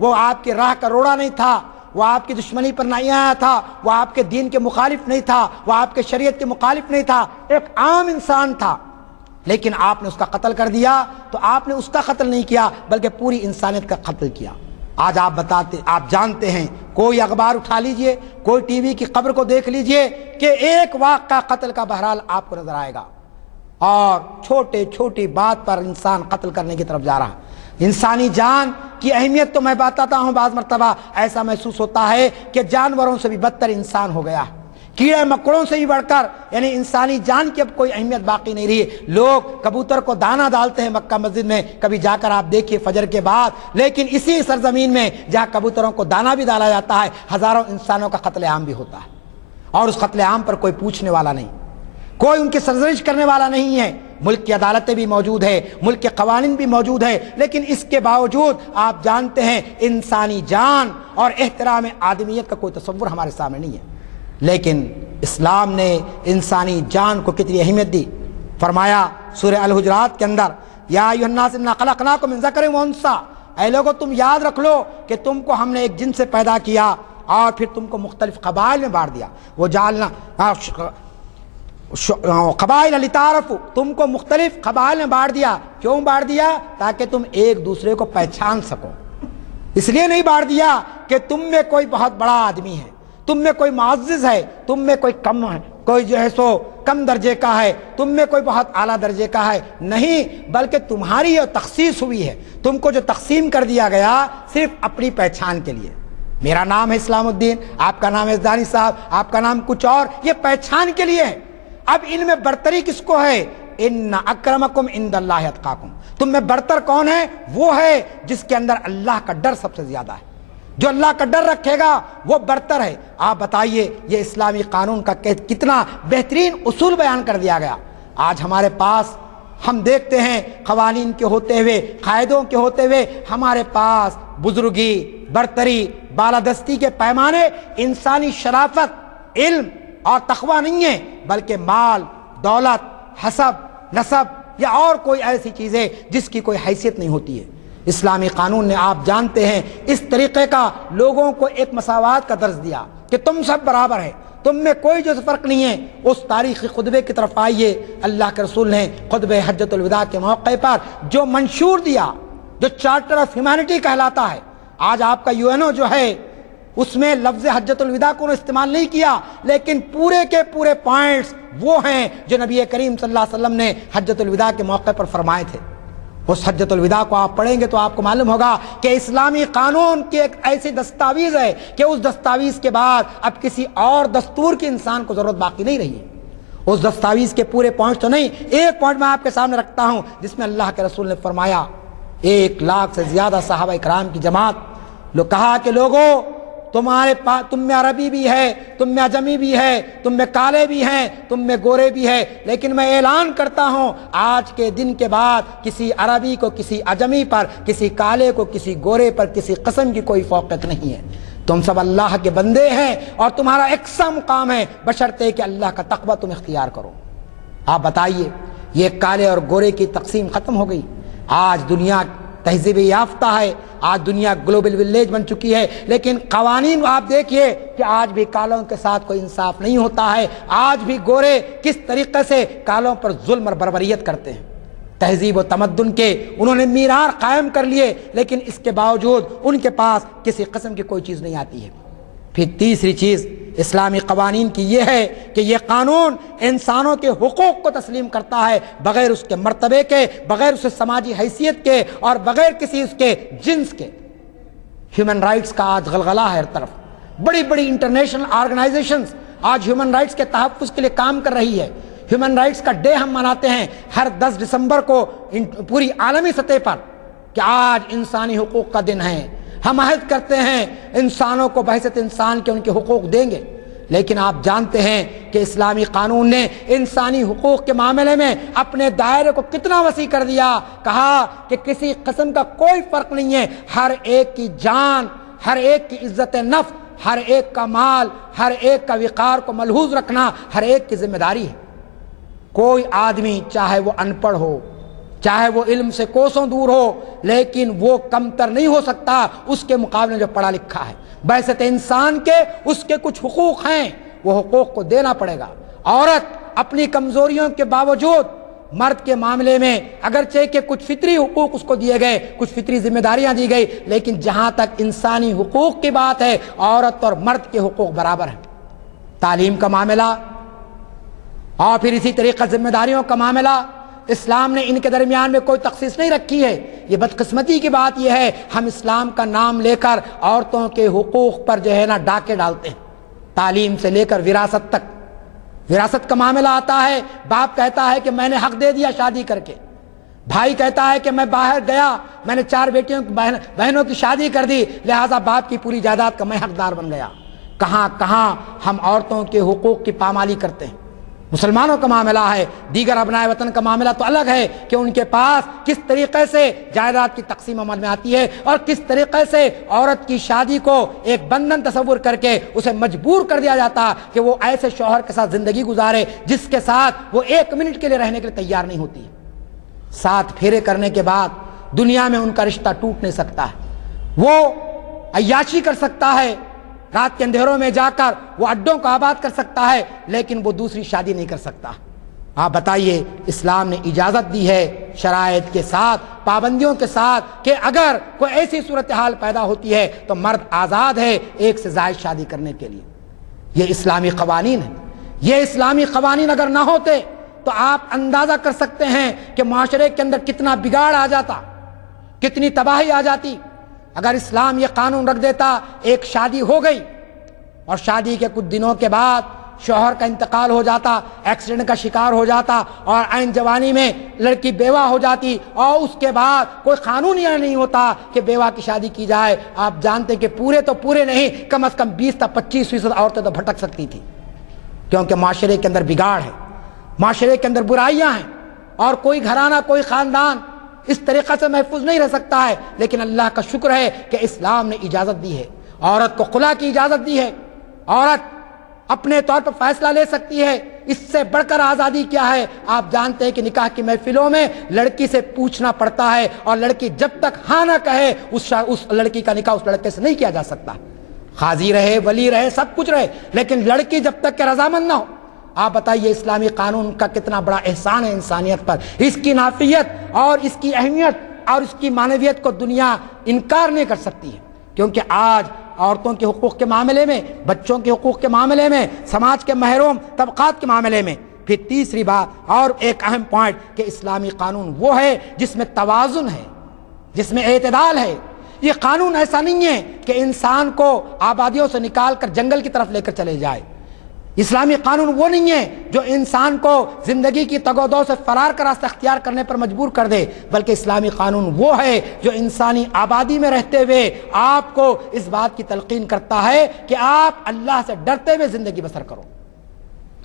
وہ آپ کی راہ کا روڑا نہیں تھا، وہ آپ کی دشمنی پر نہیں آیا تھا، وہ آپ کے دین کے مخالف نہیں تھا، وہ آپ کے شریعت کے مخالف نہیں تھا، ایک عام انسان تھا، لیکن آپ نے اس کا قتل کر دیا تو آپ نے اس کا قتل نہیں کیا بلکہ پوری انسانیت کا قتل کیا۔ آج آپ جانتے ہیں، کوئی اخبار اٹھا لیجئے، کوئی ٹی وی کی خبر کو دیکھ لیجئے کہ ایک واقعہ قتل کا بہرحال آپ کو نظر آئے گا، اور چھوٹی بات پر انسان قتل کرنے کی طرف جا رہا۔ انسانی جان کی اہمیت تو میں بتاتا ہوں، بعض مرتبہ ایسا محسوس ہوتا ہے کہ جانوروں سے بھی بدتر انسان ہو گیا، کیڑے مکڑوں سے بھی بڑھ کر، یعنی انسانی جان کی اب کوئی اہمیت باقی نہیں رہی۔ لوگ کبوتر کو دانہ ڈالتے ہیں مکہ مسجد میں، کبھی جا کر آپ دیکھیے فجر کے بعد، لیکن اسی سرزمین میں جہاں کبوتروں کو دانہ بھی ڈالا جاتا ہے ہزاروں انسانوں کا قتل عام بھی ہوتا ہے، اور اس قتل عام پر کوئی پوچھنے والا نہیں، کوئی ان کی سرزنش کرنے والا نہیں ہے۔ ملک کی عدالتیں بھی موجود ہے، ملک کے قوانین بھی موجود ہے، لیکن اس کے باوجود آپ جانتے ہیں انسانی جان اور احترام آدمیت کا کوئی تصور ہمارے سامنے نہیں ہے۔ لیکن اسلام نے انسانی جان کو کتنی اہمیت دی۔ فرمایا سورہ الحجرات کے اندر، یا ایھا الناس انا خلقناکم من ذکر و انثی، اے لوگو تم یاد رکھ لو کہ تم کو ہم نے ایک جن سے پیدا کیا اور پھر تم کو مختلف قبائل میں بانٹ دیا، وہ جعلنا قبائل لتعارفوا، تم کو مختلف قبائل میں بانٹ دیا۔ کیوں بانٹ دیا؟ تاکہ تم ایک دوسرے کو پہچان سکو۔ اس لیے نہیں بانٹ دیا کہ تم میں کوئی بہت بڑا آدمی ہے، تم میں کوئی معزز ہے، تم میں کوئی کم ہے، کوئی جو ہے سو کم درجے کا ہے، تم میں کوئی بہت اعلیٰ درجے کا ہے، نہیں، بلکہ تمہاری یہ تخصیص ہوئی ہے، تم کو جو تقسیم کر دیا گیا صرف اپنی پہچان کے لیے۔ میرا نام ہے اسلام الدین، آپ کا نام ہے دانی صاحب، آپ کا نام کچھ اور، یہ پہچان کے لیے ہے۔ اب ان میں برتری کس کو ہے؟ ان اکرمکم عند اللہ اتقاکم، تم میں برتر کون ہے؟ وہ ہے جس کے اندر اللہ کا ڈر سب سے زیادہ ہے، جو اللہ کا ڈر رکھے گا وہ برتر ہے۔ آپ بتائیے یہ اسلامی قانون کا کتنا بہترین اصول بیان کر دیا گیا۔ آج ہمارے پاس ہم دیکھتے ہیں قوانین کے ہوتے ہوئے، قاعدوں کے ہوتے ہوئے، ہمارے پاس بزرگی، برتری، بالادستی کے پیمانے انسانی شرافت، علم اور تقوی نہیں ہے، بلکہ مال، دولت، حسب، نسب یا اور کوئی ایسی چیزیں جس کی کوئی حیثیت نہیں ہوتی ہے۔ اسلامی قانون نے آپ جانتے ہیں اس طریقے کا لوگوں کو ایک مساوات کا درس دیا کہ تم سب برابر ہیں، تم میں کوئی جو فرق نہیں ہے۔ اس تاریخی خطبے کی طرف آئیے، اللہ کے رسول نے خطبہ حجۃ الوداع کے موقع پر جو منشور دیا، جو چارٹر آف ہیومینٹی کہلاتا ہے، آج آپ کا UN جو ہے اس میں لفظ حجۃ الوداع کو استعمال نہیں کیا، لیکن پورے کے پورے پوائنٹس وہ ہیں جو نبی کریم صلی اللہ علیہ وسلم نے حجۃ الوداع کے موقع پر فرمائے تھے۔ اس حجۃ الوداع کو آپ پڑھیں گے تو آپ کو معلوم ہوگا کہ اسلامی قانون کی ایک ایسی دستاویز ہے کہ اس دستاویز کے بعد اب کسی اور دستور کی انسان کو ضرورت باقی نہیں رہی ہے۔ اس دستاویز کے پورے پوائنٹ تو نہیں، ایک پوائنٹ میں آپ کے سامنے رکھتا ہوں جس میں اللہ کے رسول نے فرمایا، 1 لاکھ سے زیادہ صحابہ کرام کی جماعت لوگ کہا کہ لوگوں تم میں عربی بھی ہے، تم میں عجمی بھی ہے، تم میں کالے بھی ہیں، تم میں گورے بھی ہے، لیکن میں اعلان کرتا ہوں آج کے دن کے بعد کسی عربی کو کسی عجمی پر، کسی کالے کو کسی گورے پر کسی قسم کی کوئی فوقیت نہیں ہے۔ تم سب اللہ کے بندے ہیں اور تمہارا یکساں مقام ہے بشرطے کہ اللہ کا تقوی تم اختیار کرو۔ آپ بتائیے، یہ کالے اور گورے کی تقسیم ختم ہو گئی؟ آج دنیا تہذیب یافتہ ہے، آج دنیا گلوبل ولیج بن چکی ہے، لیکن قوانین آپ دیکھیے کہ آج بھی کالوں کے ساتھ کوئی انصاف نہیں ہوتا ہے۔ آج بھی گورے کس طریقے سے کالوں پر ظلم اور بربریت کرتے ہیں۔ تہذیب و تمدن کے انہوں نے معیار قائم کر لیے، لیکن اس کے باوجود ان کے پاس کسی قسم کی کوئی چیز نہیں آتی ہے۔ پھر تیسری چیز اسلامی قوانین کی یہ ہے کہ یہ قانون انسانوں کے حقوق کو تسلیم کرتا ہے، بغیر اس کے مرتبے کے، بغیر اس سماجی حیثیت کے اور بغیر کسی اس کے جنس کے۔ ہیومن رائٹس کا آج غلغلہ ہے ہر طرف، بڑی بڑی انٹرنیشنل آرگنائزیشنز آج ہیومن رائٹس کے تحفظ کے لیے کام کر رہی ہے۔ ہیومن رائٹس کا ڈے ہم مناتے ہیں ہر 10 دسمبر کو پوری عالمی سطح پر کہ آج انسانی حقوق کا دن ہے۔ ہم عہد کرتے ہیں انسانوں کو بحیثیت انسان کے ان کے حقوق دیں گے، لیکن آپ جانتے ہیں کہ اسلامی قانون نے انسانی حقوق کے معاملے میں اپنے دائرے کو کتنا وسیع کر دیا۔ کہا کہ کسی قسم کا کوئی فرق نہیں ہے، ہر ایک کی جان، ہر ایک کی عزت نفس، ہر ایک کا مال، ہر ایک کا وقار کو ملحوظ رکھنا ہر ایک کی ذمہ داری ہے۔ کوئی آدمی چاہے وہ ان پڑھ ہو، چاہے وہ علم سے کوسوں دور ہو، لیکن وہ کمتر نہیں ہو سکتا اس کے مقابلے میں جو پڑھا لکھا ہے۔ بحیثیت انسان کے اس کے کچھ حقوق ہیں، وہ حقوق کو دینا پڑے گا۔ عورت اپنی کمزوریوں کے باوجود مرد کے معاملے میں اگرچہ کہ کچھ فطری حقوق اس کو دیے گئے، کچھ فطری ذمہ داریاں دی گئی، لیکن جہاں تک انسانی حقوق کی بات ہے عورت اور مرد کے حقوق برابر ہیں۔ تعلیم کا معاملہ اور پھر اسی طریقہ ذمہ داریوں کا معاملہ، اسلام نے ان کے درمیان میں کوئی تخصیص نہیں رکھی ہے۔ یہ بدقسمتی کی بات یہ ہے ہم اسلام کا نام لے کر عورتوں کے حقوق پر جو ہے نا ڈاکے ڈالتے ہیں۔ تعلیم سے لے کر وراثت تک، وراثت کا معاملہ آتا ہے، باپ کہتا ہے کہ میں نے حق دے دیا شادی کر کے، بھائی کہتا ہے کہ میں باہر گیا، میں نے 4 بیٹیوں بہنوں کی شادی کر دی، لہٰذا باپ کی پوری جائیداد کا میں حقدار بن گیا۔ کہاں کہاں ہم عورتوں کے حقوق کی پامالی کرتے ہیں۔ مسلمانوں کا معاملہ ہے، دیگر ابنائے وطن کا معاملہ تو الگ ہے کہ ان کے پاس کس طریقے سے جائیداد کی تقسیم عمل میں آتی ہے اور کس طریقے سے عورت کی شادی کو ایک بندھن تصور کر کے اسے مجبور کر دیا جاتا کہ وہ ایسے شوہر کے ساتھ زندگی گزارے جس کے ساتھ وہ 1 منٹ کے لیے رہنے کے لیے تیار نہیں ہوتی۔ 7 پھیرے کرنے کے بعد دنیا میں ان کا رشتہ ٹوٹ نہیں سکتا ہے، وہ عیاشی کر سکتا ہے، رات کے اندھیروں میں جا کر وہ اڈوں کو آباد کر سکتا ہے، لیکن وہ دوسری شادی نہیں کر سکتا۔ آپ بتائیے، اسلام نے اجازت دی ہے شرائط کے ساتھ، پابندیوں کے ساتھ، کہ اگر کوئی ایسی صورتحال پیدا ہوتی ہے تو مرد آزاد ہے 1 سے زائد شادی کرنے کے لیے۔ یہ اسلامی قوانین ہے۔ یہ اسلامی قوانین اگر نہ ہوتے تو آپ اندازہ کر سکتے ہیں کہ معاشرے کے اندر کتنا بگاڑ آ جاتا، کتنی تباہی آ جاتی۔ اگر اسلام یہ قانون رکھ دیتا، ایک شادی ہو گئی اور شادی کے کچھ دنوں کے بعد شوہر کا انتقال ہو جاتا، ایکسیڈنٹ کا شکار ہو جاتا اور عین جوانی میں لڑکی بیوہ ہو جاتی، اور اس کے بعد کوئی قانون یہ نہیں ہوتا کہ بیوہ کی شادی کی جائے، آپ جانتے کہ پورے تو پورے نہیں، کم از کم 20 تا 25% عورتیں تو بھٹک سکتی تھی، کیونکہ معاشرے کے اندر بگاڑ ہے، معاشرے کے اندر برائیاں ہیں، اور کوئی گھرانہ کوئی خاندان اس طریقہ سے محفوظ نہیں رہ سکتا ہے۔ لیکن اللہ کا شکر ہے کہ اسلام نے اجازت دی ہے، عورت کو خلا کی اجازت دی ہے، عورت اپنے طور پر فیصلہ لے سکتی ہے۔ اس سے بڑھ کر آزادی کیا ہے؟ آپ جانتے ہیں کہ نکاح کی محفلوں میں لڑکی سے پوچھنا پڑتا ہے، اور لڑکی جب تک ہاں نہ کہے اس لڑکی کا نکاح اس لڑکے سے نہیں کیا جا سکتا۔ قاضی رہے، ولی رہے، سب کچھ رہے، لیکن لڑکی جب تک کہ رضامند نہ ہو۔ آپ بتائیے اسلامی قانون کا کتنا بڑا احسان ہے انسانیت پر، اس کی نافیت اور اس کی اہمیت اور اس کی معنویت کو دنیا انکار نہیں کر سکتی ہے، کیونکہ آج عورتوں کے حقوق کے معاملے میں، بچوں کے حقوق کے معاملے میں، سماج کے محروم طبقات کے معاملے میں پھر تیسری بات اور ایک اہم پوائنٹ کہ اسلامی قانون وہ ہے جس میں توازن ہے، جس میں اعتدال ہے۔ یہ قانون ایسا نہیں ہے کہ انسان کو آبادیوں سے نکال کر جنگل کی طرف لے کر چلے جائے۔ اسلامی قانون وہ نہیں ہے جو انسان کو زندگی کی تگ و دو سے فرار کا راستہ اختیار کرنے پر مجبور کر دے، بلکہ اسلامی قانون وہ ہے جو انسانی آبادی میں رہتے ہوئے آپ کو اس بات کی تلقین کرتا ہے کہ آپ اللہ سے ڈرتے ہوئے زندگی بسر کرو،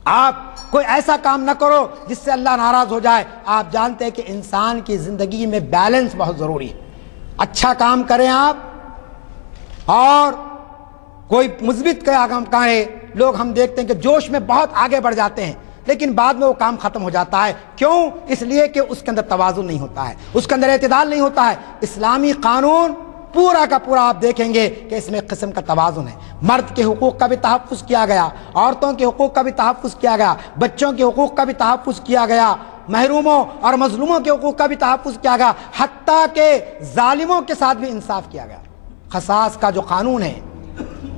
آپ کوئی ایسا کام نہ کرو جس سے اللہ ناراض ہو جائے۔ آپ جانتے ہیں کہ انسان کی زندگی میں بیلنس بہت ضروری ہے۔ اچھا کام کریں آپ اور کوئی مثبت کام کرے، لوگ ہم دیکھتے ہیں کہ جوش میں بہت آگے بڑھ جاتے ہیں لیکن بعد میں وہ کام ختم ہو جاتا ہے۔ کیوں؟ اس لیے کہ اس کے اندر توازن نہیں ہوتا ہے، اس کے اندر اعتدال نہیں ہوتا ہے۔ اسلامی قانون پورا کا پورا آپ دیکھیں گے کہ اس میں ایک قسم کا توازن ہے۔ مرد کے حقوق کا بھی تحفظ کیا گیا، عورتوں کے حقوق کا بھی تحفظ کیا گیا، بچوں کے حقوق کا بھی تحفظ کیا گیا، محروموں اور مظلوموں کے حقوق کا بھی تحفظ کیا گیا، حتیٰ کہ ظالموں کے ساتھ بھی انصاف کیا گیا۔ قصاص کا جو قانون ہے،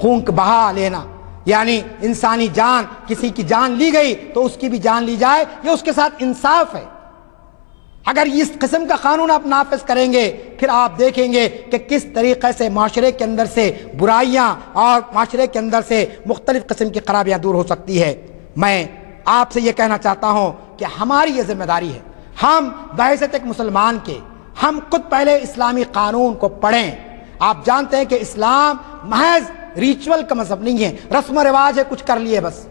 خون بہا لینا، یعنی انسانی جان، کسی کی جان لی گئی تو اس کی بھی جان لی جائے، یہ اس کے ساتھ انصاف ہے۔ اگر اس قسم کا قانون آپ نافذ کریں گے پھر آپ دیکھیں گے کہ کس طریقے سے معاشرے کے اندر سے برائیاں اور معاشرے کے اندر سے مختلف قسم کی خرابیاں دور ہو سکتی ہے۔ میں آپ سے یہ کہنا چاہتا ہوں کہ ہماری یہ ذمہ داری ہے، ہم بحیثیت ایک مسلمان کے ہم خود پہلے اسلامی قانون کو پڑھیں۔ آپ جانتے ہیں کہ اسلام محض ریچول کا مذہب نہیں ہے، رسم و رواج ہے، کچھ کر لیے بس،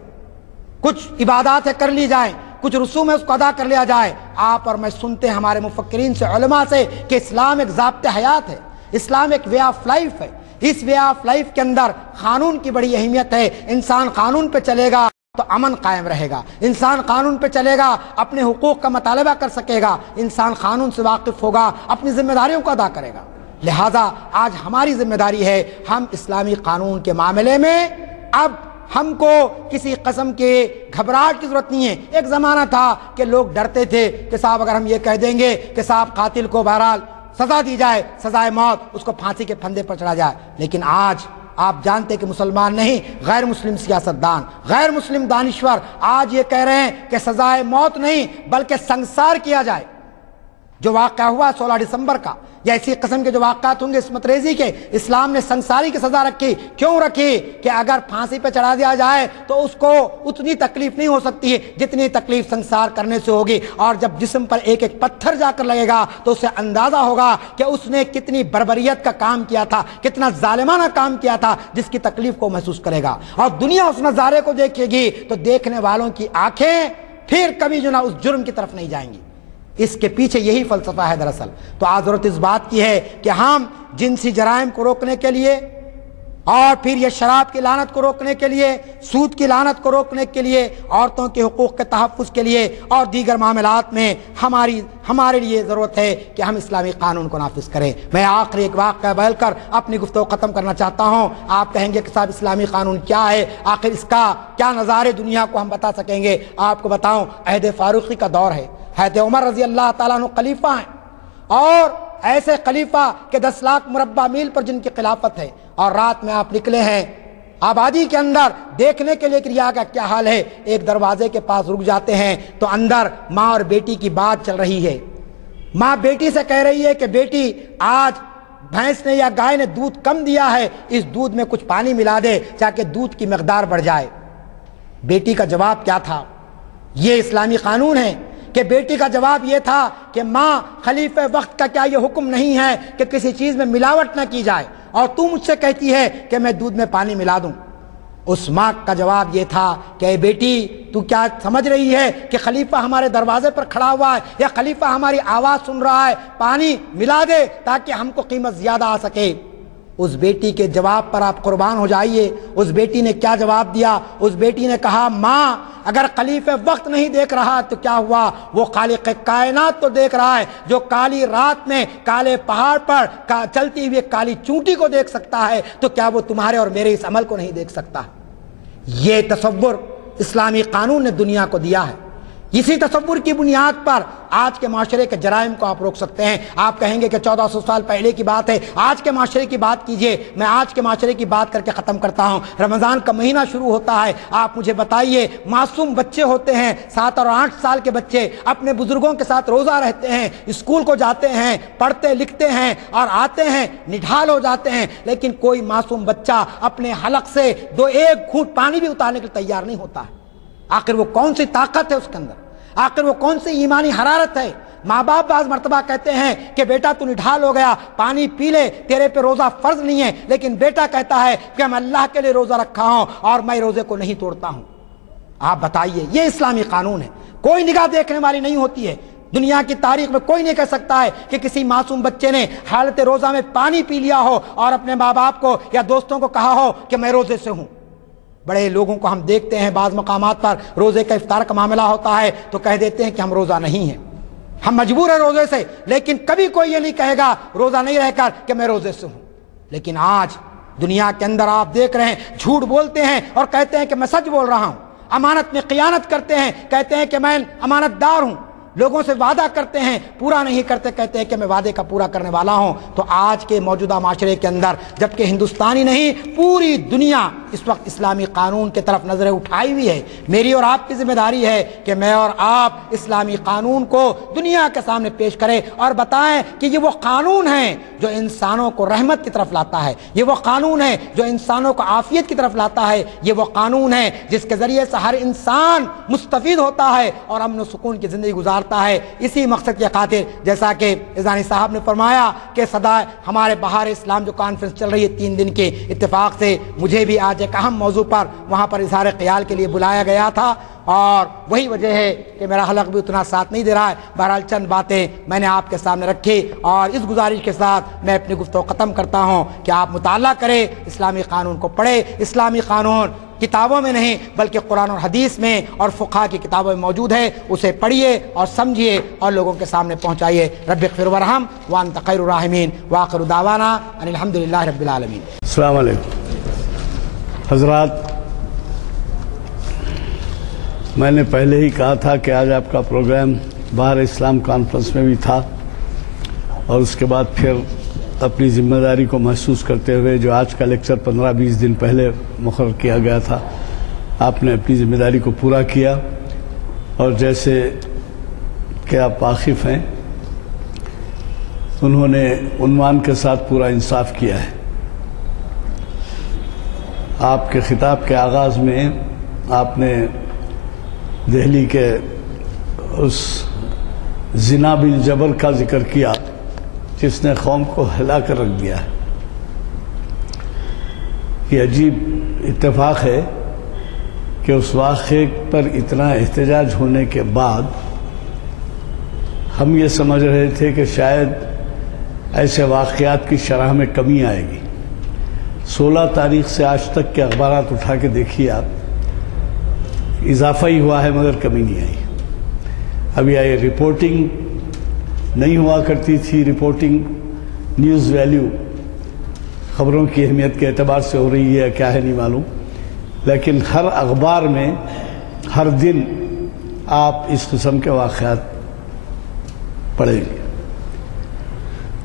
کچھ عبادات ہے کر لی جائیں، کچھ رسوم ہے اس کو ادا کر لیا جائے۔ آپ اور میں سنتے ہیں ہمارے مفکرین سے، علماء سے، کہ اسلام ایک ضابطۂ حیات ہے، اسلام ایک وے آف لائف ہے۔ اس وے آف لائف کے اندر قانون کی بڑی اہمیت ہے۔ انسان قانون پہ چلے گا تو امن قائم رہے گا، انسان قانون پہ چلے گا اپنے حقوق کا مطالبہ کر سکے گا، انسان قانون سے واقف ہوگا، اپنی ذمہ داریوں کو ادا کرے گا۔ لہذا آج ہماری ذمہ داری ہے، ہم اسلامی قانون کے معاملے میں اب ہم کو کسی قسم کے گھبراہٹ کی ضرورت نہیں ہے۔ ایک زمانہ تھا کہ لوگ ڈرتے تھے کہ صاحب اگر ہم یہ کہہ دیں گے کہ صاحب قاتل کو بہرحال سزا دی جائے، سزائے موت، اس کو پھانسی کے پھندے پر چڑھا جائے، لیکن آج آپ جانتے ہیں کہ مسلمان نہیں، غیر مسلم سیاستدان، غیر مسلم دانشور آج یہ کہہ رہے ہیں کہ سزائے موت نہیں بلکہ سنسار کیا جائے۔ جو واقعہ ہوا 16 دسمبر کا یا اسی قسم کے جو واقعات ہوں گے عصمت ریزی کے، اسلام نے سنساری کی سزا رکھی۔ کیوں رکھی؟ کہ اگر پھانسی پہ چڑھا دیا جائے تو اس کو اتنی تکلیف نہیں ہو سکتی ہے جتنی تکلیف سنسار کرنے سے ہوگی، اور جب جسم پر ایک ایک پتھر جا کر لگے گا تو اسے اندازہ ہوگا کہ اس نے کتنی بربریت کا کام کیا تھا، کتنا ظالمانہ کام کیا تھا، جس کی تکلیف کو محسوس کرے گا۔ اور دنیا اس نظارے کو دیکھے گی تو دیکھنے والوں کی آنکھیں پھر کبھی جو نا اس جرم کی طرف نہیں جائیں گی۔ اس کے پیچھے یہی فلسفہ ہے دراصل۔ تو آج ضرورت اس بات کی ہے کہ ہم جنسی جرائم کو روکنے کے لیے اور پھر یہ شراب کی لعنت کو روکنے کے لیے، سود کی لعنت کو روکنے کے لیے، عورتوں کے حقوق کے تحفظ کے لیے اور دیگر معاملات میں ہمارے لیے ضرورت ہے کہ ہم اسلامی قانون کو نافذ کریں۔ میں آخری ایک واقعہ بیان کر اپنی گفتگو ختم کرنا چاہتا ہوں۔ آپ کہیں گے کہ صاحب اسلامی قانون کیا ہے، آخر اس کا کیا نظارے دنیا کو ہم بتا سکیں گے؟ آپ کو بتاؤں، عہد فاروقی کا دور ہے، حضرت عمر رضی اللہ تعالیٰ عنہ خلیفہ ہیں، اور ایسے خلیفہ کہ 10 لاکھ مربع میل پر جن کی خلافت ہے، اور رات میں آپ نکلے ہیں آبادی کے اندر دیکھنے کے لیے کہ ریا کا کیا حال ہے۔ ایک دروازے کے پاس رک جاتے ہیں تو اندر ماں اور بیٹی کی بات چل رہی ہے۔ ماں بیٹی سے کہہ رہی ہے کہ بیٹی آج بھینس نے یا گائے نے دودھ کم دیا ہے، اس دودھ میں کچھ پانی ملا دے تاکہ دودھ کی مقدار بڑھ جائے۔ بیٹی کا جواب کیا تھا؟ یہ اسلامی قانون ہے کہ بیٹی کا جواب یہ تھا کہ ماں، خلیفہ وقت کا کیا یہ حکم نہیں ہے کہ کسی چیز میں ملاوٹ نہ کی جائے، اور تو مجھ سے کہتی ہے کہ میں دودھ میں پانی ملا دوں؟ اس ماں کا جواب یہ تھا کہ اے بیٹی، تو کیا سمجھ رہی ہے کہ خلیفہ ہمارے دروازے پر کھڑا ہوا ہے یا خلیفہ ہماری آواز سن رہا ہے؟ پانی ملا دے تاکہ ہم کو قیمت زیادہ آ سکے۔ اس بیٹی کے جواب پر آپ قربان ہو جائیے۔ اس بیٹی نے کیا جواب دیا؟ اس بیٹی نے کہا، ماں اگر خلیفہ وقت نہیں دیکھ رہا تو کیا ہوا؟ وہ خالق کائنات تو دیکھ رہا ہے، جو کالی رات میں کالے پہاڑ پر چلتی ہوئی کالی چونٹی کو دیکھ سکتا ہے، تو کیا وہ تمہارے اور میرے اس عمل کو نہیں دیکھ سکتا؟ یہ تصور اسلامی قانون نے دنیا کو دیا ہے۔ اسی تصور کی بنیاد پر آج کے معاشرے کے جرائم کو آپ روک سکتے ہیں۔ آپ کہیں گے کہ 1400 سال پہلے کی بات ہے، آج کے معاشرے کی بات کیجئے۔ میں آج کے معاشرے کی بات کر کے ختم کرتا ہوں۔ رمضان کا مہینہ شروع ہوتا ہے، آپ مجھے بتائیے، معصوم بچے ہوتے ہیں، 7 اور 8 سال کے بچے اپنے بزرگوں کے ساتھ روزہ رہتے ہیں، اسکول کو جاتے ہیں، پڑھتے لکھتے ہیں اور آتے ہیں، نڈھال ہو جاتے ہیں، لیکن کوئی معصوم بچہ اپنے حلق سے ایک گھونٹ پانی بھی اتارنے کے لیے تیار نہیں ہوتا ہے۔ آخر وہ کون سی طاقت ہے اس کے اندر؟ آخر وہ کون سی ایمانی حرارت ہے؟ ماں باپ بعض مرتبہ کہتے ہیں کہ بیٹا تو نڈھال ہو گیا، پانی پی لے، تیرے پہ روزہ فرض نہیں ہے، لیکن بیٹا کہتا ہے کہ میں اللہ کے لیے روزہ رکھا ہوں اور میں روزے کو نہیں توڑتا ہوں۔ آپ بتائیے، یہ اسلامی قانون ہے؟ کوئی نگاہ دیکھنے والی نہیں ہوتی ہے۔ دنیا کی تاریخ میں کوئی نہیں کہہ سکتا ہے کہ کسی معصوم بچے نے حالت روزہ میں پانی پی لیا ہو اور اپنے ماں باپ کو یا دوستوں کو کہا ہو کہ میں روزے سے ہوں۔ بڑے لوگوں کو ہم دیکھتے ہیں بعض مقامات پر روزے کا افطار کا معاملہ ہوتا ہے تو کہہ دیتے ہیں کہ ہم روزہ نہیں ہیں، ہم مجبور ہیں روزے سے، لیکن کبھی کوئی یہ نہیں کہے گا روزہ نہیں رہ کر کہ میں روزے سے ہوں۔ لیکن آج دنیا کے اندر آپ دیکھ رہے ہیں، جھوٹ بولتے ہیں اور کہتے ہیں کہ میں سچ بول رہا ہوں، امانت میں خیانت کرتے ہیں، کہتے ہیں کہ میں امانت دار ہوں، لوگوں سے وعدہ کرتے ہیں، پورا نہیں کرتے، کہتے ہیں کہ میں وعدے کا پورا کرنے والا ہوں۔ تو آج کے موجودہ معاشرے کے اندر جبکہ ہندوستانی نہیں پوری دنیا اس وقت اسلامی قانون کی طرف نظریں اٹھائی ہوئی ہے، میری اور آپ کی ذمہ داری ہے کہ میں اور آپ اسلامی قانون کو دنیا کے سامنے پیش کریں اور بتائیں کہ یہ وہ قانون ہے جو انسانوں کو رحمت کی طرف لاتا ہے، یہ وہ قانون ہے جو انسانوں کو عافیت کی طرف لاتا ہے، یہ وہ قانون ہے جس کے ذریعے سے ہر انسان مستفید ہوتا ہے اور امن و سکون کی زندگی گزارتا ہے۔ اسی مقصد کی خاطر جیسا کہ ازانی صاحب نے فرمایا کہ صدا ہمارے بہار اسلام جو کانفرنس چل رہی ہے 3 دن کے، اتفاق سے مجھے بھی آج ایک اہم موضوع پر وہاں پر اظہار خیال کے لیے بلایا گیا تھا اور وہی وجہ ہے کہ میرا حلق بھی اتنا ساتھ نہیں دے رہا ہے۔ بہرحال چند باتیں میں نے آپ کے سامنے رکھی اور اس گزارش کے ساتھ میں اپنی گفتگو ختم کرتا ہوں کہ آپ مطالعہ کریں، اسلامی قانون کو پڑھیں۔ اسلامی قانون کتابوں میں نہیں بلکہ قرآن اور حدیث میں اور فقہا کی کتابوں میں موجود ہے، اسے پڑھیے اور سمجھیے اور لوگوں کے سامنے پہنچائیے۔ رب اغفر وارحم وانت خیر الراحمین وآخر دعوانا ان الحمدللہ رب العالمین۔ السلام علیکم حضرات، میں نے پہلے ہی کہا تھا کہ آج آپ کا پروگرام بہار اسلام کانفرنس میں بھی تھا اور اس کے بعد پھر اپنی ذمہ داری کو محسوس کرتے ہوئے جو آج کا لیکچر 15-20 دن پہلے مقرر کیا گیا تھا، آپ نے اپنی ذمہ داری کو پورا کیا اور جیسے کہ آپ واقف ہیں انہوں نے عنوان کے ساتھ پورا انصاف کیا ہے۔ آپ کے خطاب کے آغاز میں آپ نے دہلی کے اس زنا بالجبر کا ذکر کیا جس نے قوم کو ہلا کر رکھ دیا ہے۔ یہ عجیب اتفاق ہے کہ اس واقعے پر اتنا احتجاج ہونے کے بعد ہم یہ سمجھ رہے تھے کہ شاید ایسے واقعات کی شرح میں کمی آئے گی۔ 16 تاریخ سے آج تک کے اخبارات اٹھا کے دیکھیے آپ، اضافہ ہی ہوا ہے مگر کمی نہیں آئی۔ اب یہ رپورٹنگ نہیں ہوا کرتی تھی، رپورٹنگ نیوز ویلیو خبروں کی اہمیت کے اعتبار سے ہو رہی ہے کیا ہے نہیں معلوم، لیکن ہر اخبار میں ہر دن آپ اس قسم کے واقعات پڑھیں گے۔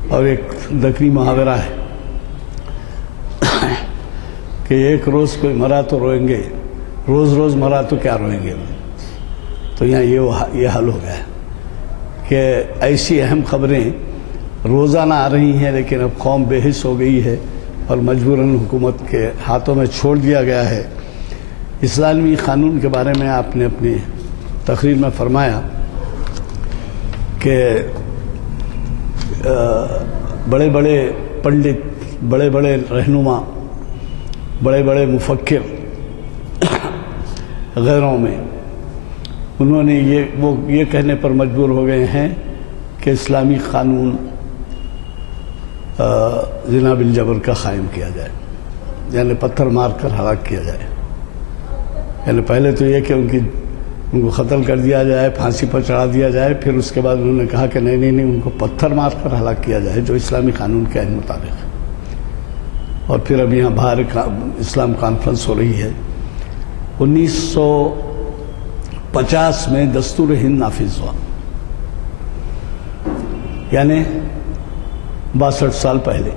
اور ایک دکنی محاورہ ہے کہ ایک روز کوئی مرا تو روئیں گے، روز روز مرا تو کیا روئیں گے۔ تو یہاں یہ حل ہو گیا ہے کہ ایسی اہم خبریں روزانہ آ رہی ہیں، لیکن اب قوم بے حس ہو گئی ہے اور مجبوراً حکومت کے ہاتھوں میں چھوڑ دیا گیا ہے۔ اسلامی قانون کے بارے میں آپ نے اپنی تقریر میں فرمایا کہ بڑے بڑے پنڈت، بڑے بڑے رہنما، بڑے بڑے مفکر غیروں میں انہوں نے یہ کہنے پر مجبور ہو گئے ہیں کہ اسلامی قانون زنا بالجبر کا قائم کیا جائے، یعنی پتھر مار کر ہلاک کیا جائے۔ یعنی پہلے تو یہ کہ ان کو قتل کر دیا جائے، پھانسی پر چڑھا دیا جائے، پھر اس کے بعد انہوں نے کہا کہ نہیں ان کو پتھر مار کر ہلاک کیا جائے جو اسلامی قانون کے عین مطابق ہے۔ اور پھر اب یہاں باہر اسلام کانفرنس ہو رہی ہے۔ 50 میں دستور ہند نافذ ہوا، یعنی 62 سال پہلے۔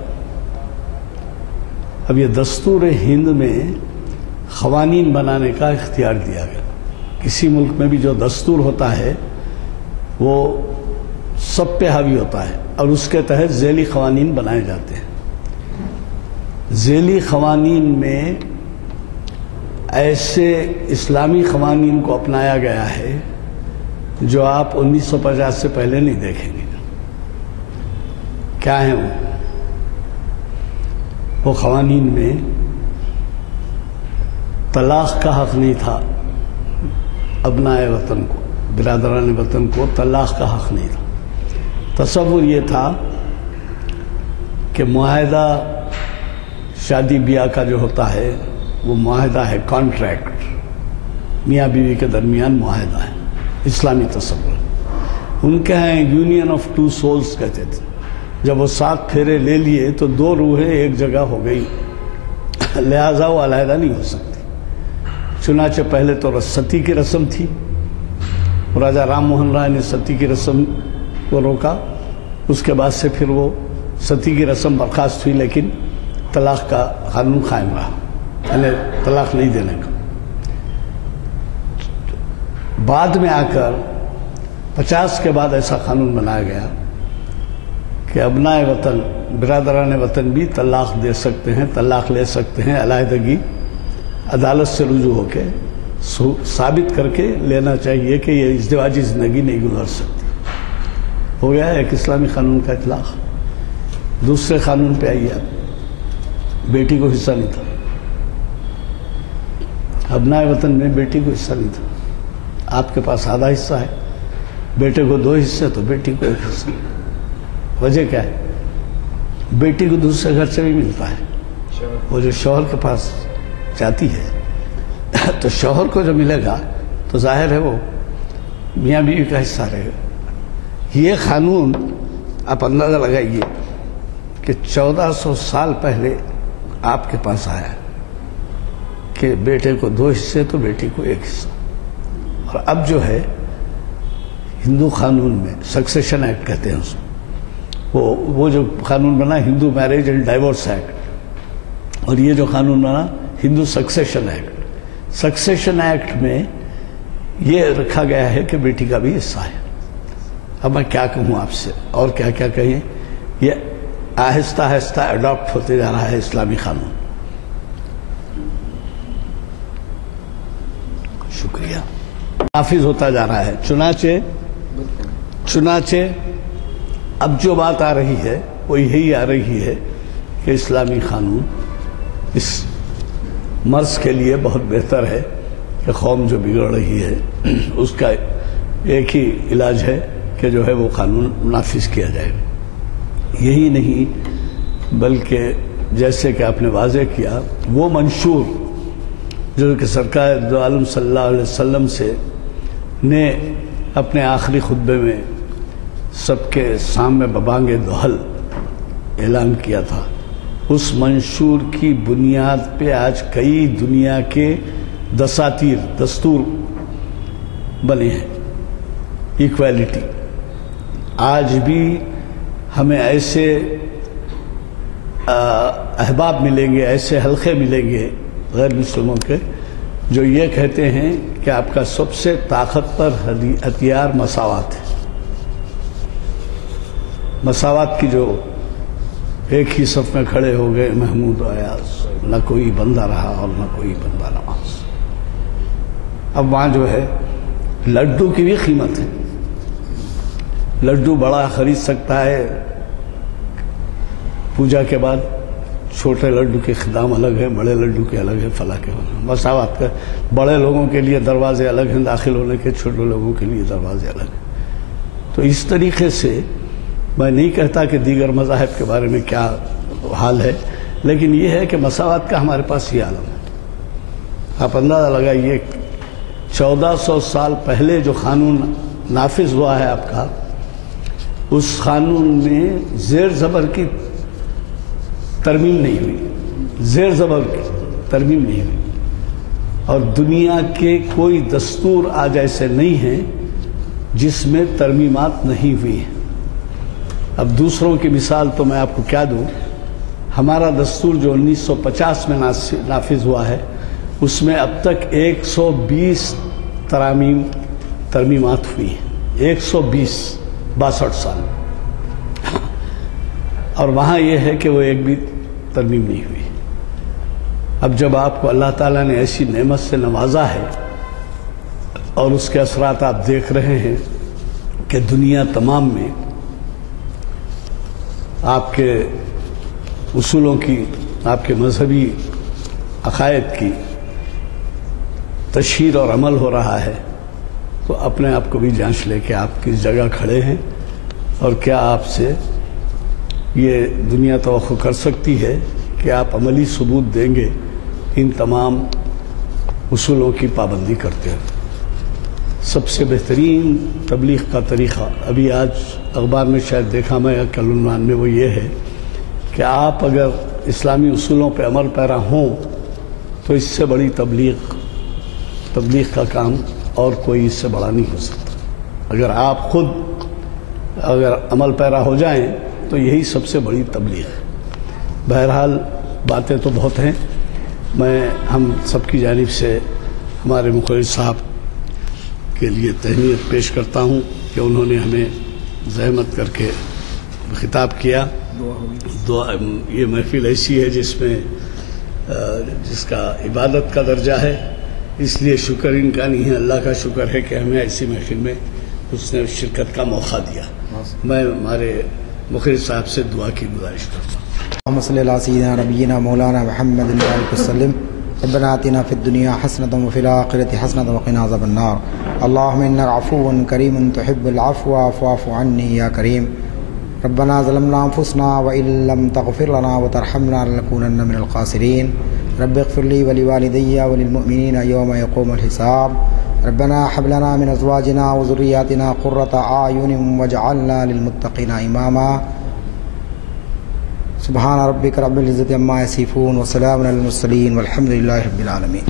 اب یہ دستور ہند میں قوانین بنانے کا اختیار دیا گیا۔ کسی ملک میں بھی جو دستور ہوتا ہے وہ سب پہ حاوی ہوتا ہے اور اس کے تحت ذیلی قوانین بنائے جاتے ہیں۔ ذیلی قوانین میں ایسے اسلامی قوانین کو اپنایا گیا ہے جو آپ 1950 سے پہلے نہیں دیکھیں گے۔ کیا ہیں وہ قوانین میں طلاق کا حق نہیں تھا، ابنائے وطن کو، برادران وطن کو طلاق کا حق نہیں تھا۔ تصور یہ تھا کہ معاہدہ شادی بیاہ کا جو ہوتا ہے وہ معاہدہ ہے، کانٹریکٹ، میاں بیوی کے درمیان معاہدہ ہے، اسلامی تصور۔ ان کے ہیں یونین آف ٹو سولز کہتے تھے۔ جب وہ 7 پھیرے لے لیے تو 2 روحیں ایک جگہ ہو گئی، لہذا وہ علیحدہ نہیں ہو سکتی۔ چنانچہ پہلے تو ستی کی رسم تھی، راجہ رام موہن رائے نے ستی کی رسم کو روکا، اس کے بعد سے پھر وہ ستی کی رسم برخاست ہوئی، لیکن طلاق کا قانون قائم رہا، یعنی طلاق نہیں دینے کا۔ بعد میں آ کر 50 کے بعد ایسا قانون بنایا گیا کہ ابنائے وطن، برادران وطن بھی طلاق دے سکتے ہیں، طلاق لے سکتے ہیں، علیحدگی عدالت سے رجوع ہو کے ثابت کر کے لینا چاہیے کہ یہ ازدواجی زندگی نہیں گزار سکتی۔ ہو گیا ایک اسلامی قانون کا اطلاق۔ دوسرے قانون پہ آئیے آپ، بیٹی کو حصہ نہیں تھا، ابنائے وطن میں بیٹی کو حصہ نہیں تھا۔ آپ کے پاس آدھا حصہ ہے، بیٹے کو 2 حصے تو بیٹی کو 1 حصہ۔ وجہ کیا ہے؟ بیٹی کو دوسرے گھر سے بھی ملتا ہے، وہ جو شوہر کے پاس جاتی ہے تو شوہر کو جو ملے گا تو ظاہر ہے وہ میاں بیوی کا حصہ رہے گا۔ یہ قانون آپ اندازہ لگائیے کہ 1400 سال پہلے آپ کے پاس آیا کہ بیٹے کو 2 حصے تو بیٹی کو 1 حصہ۔ اور اب جو ہے ہندو قانون میں سکسیشن ایکٹ کہتے ہیں اس کو، وہ جو قانون بنا ہندو میرج اینڈ ڈائیورس ایکٹ، اور یہ جو قانون بنا ہندو سکسیشن ایکٹ۔ سکسیشن ایکٹ میں یہ رکھا گیا ہے کہ بیٹی کا بھی حصہ ہے۔ اب میں کیا کہوں آپ سے اور کیا کیا کہیں، یہ آہستہ آہستہ اڈاپٹ ہوتے جا رہا ہے اسلامی قانون۔ شکریہ، نافذ ہوتا جا رہا ہے۔ چنانچہ اب جو بات آ رہی ہے وہ یہی آ رہی ہے کہ اسلامی قانون اس مرض کے لیے بہت بہتر ہے کہ قوم جو بگڑ رہی ہے اس کا ایک ہی علاج ہے کہ جو ہے وہ قانون نافذ کیا جائے۔ یہی نہیں بلکہ جیسے کہ آپ نے واضح کیا، وہ منشور جو کہ سرکار دو عالم صلی اللہ علیہ وسلم سے نے اپنے آخری خطبے میں سب کے سامنے ببانگ دوحل اعلان کیا تھا، اس منشور کی بنیاد پہ آج کئی دنیا کے دستور بنے ہیں۔ ایکویلٹی، آج بھی ہمیں ایسے احباب ملیں گے، ایسے حلقے ملیں گے غیر مسلموں کے جو یہ کہتے ہیں کہ آپ کا سب سے طاقتور ہتھیار مساوات ہے۔ مساوات کی جو ایک ہی صف میں کھڑے ہو گئے محمود و ایاز، نہ کوئی بندہ رہا اور نہ کوئی بندہ نماز۔ اب وہاں جو ہے لڈو کی بھی قیمت ہے، لڈو بڑا خرید سکتا ہے، پوجا کے بعد چھوٹے لڈو کے خدام الگ ہیں، بڑے لڈو کے الگ ہیں، فلاں کے الگ ہیں۔ مساوات کا بڑے لوگوں کے لیے دروازے الگ ہیں داخل ہونے کے، چھوٹے لوگوں کے لیے دروازے الگ ہیں۔ تو اس طریقے سے میں نہیں کہتا کہ دیگر مذاہب کے بارے میں کیا حال ہے، لیکن یہ ہے کہ مساوات کا ہمارے پاس یہ عالم ہے۔ آپ اندازہ لگائیے 1400 سال پہلے جو قانون نافذ ہوا ہے آپ کا، اس قانون میں زیر زبر کی ترمیم نہیں ہوئی، زیر زبر کی ترمیم نہیں ہوئی۔ اور دنیا کے کوئی دستور آج ایسے نہیں ہیں جس میں ترمیمات نہیں ہوئی ہیں۔ اب دوسروں کی مثال تو میں آپ کو کیا دوں، ہمارا دستور جو 1950 میں نافذ ہوا ہے اس میں اب تک 120 ترمیمات ہوئی ہیں، 120 62 سال، اور وہاں یہ ہے کہ وہ ایک بھی ترمیم نہیں ہوئی۔ اب جب آپ کو اللہ تعالیٰ نے ایسی نعمت سے نوازا ہے اور اس کے اثرات آپ دیکھ رہے ہیں کہ دنیا تمام میں آپ کے اصولوں کی، آپ کے مذہبی عقائد کی تشہیر اور عمل ہو رہا ہے، تو اپنے آپ کو بھی جانچ لے کہ آپ کس جگہ کھڑے ہیں اور کیا آپ سے یہ دنیا توقع کر سکتی ہے کہ آپ عملی ثبوت دیں گے ان تمام اصولوں کی پابندی کرتے ہیں۔ سب سے بہترین تبلیغ کا طریقہ ابھی آج اخبار میں شاید دیکھا میں، کل عنوان میں، وہ یہ ہے کہ آپ اگر اسلامی اصولوں پہ عمل پیرا ہوں تو اس سے بڑی تبلیغ کا کام اور کوئی اس سے بڑا نہیں ہو سکتا۔ اگر آپ خود عمل پیرا ہو جائیں تو یہی سب سے بڑی تبلیغ ہے۔ بہرحال باتیں تو بہت ہیں، ہم سب کی جانب سے ہمارے مقرر صاحب کے لیے تہنیت پیش کرتا ہوں کہ انہوں نے ہمیں زحمت کر کے خطاب کیا۔ یہ محفل ایسی ہے جس کا عبادت کا درجہ ہے، اس لیے شکر ان کا نہیں ہے، اللہ کا شکر ہے کہ ہمیں ایسی محفل میں اس نے شرکت کا موقع دیا۔ میں ہمارے مقرر صاحب سے دعا کی گزارش کرتا ہوں۔ اللهم صل على سيدنا نبينا مولانا محمد وعلى وسلم ربنا آتنا في الدنيا حسنة وفي الآخرة حسنة وقنا عذاب النار اللهم إنك عفو كريم تحب العفو فاعف عني يا كريم ربنا ظلمنا أنفسنا وإن لم تغفر لنا وترحمنا لنكونن من الخاسرين رب اغفر لي ولوالدي وللمؤمنين يوم يقوم الحساب ربنا هب لنا من أزواجنا وذرياتنا قرة أعين واجعلنا للمتقين إماما سبحان ربك رب العزة عما يصفون وسلام على المرسلين والحمد لله رب العالمين۔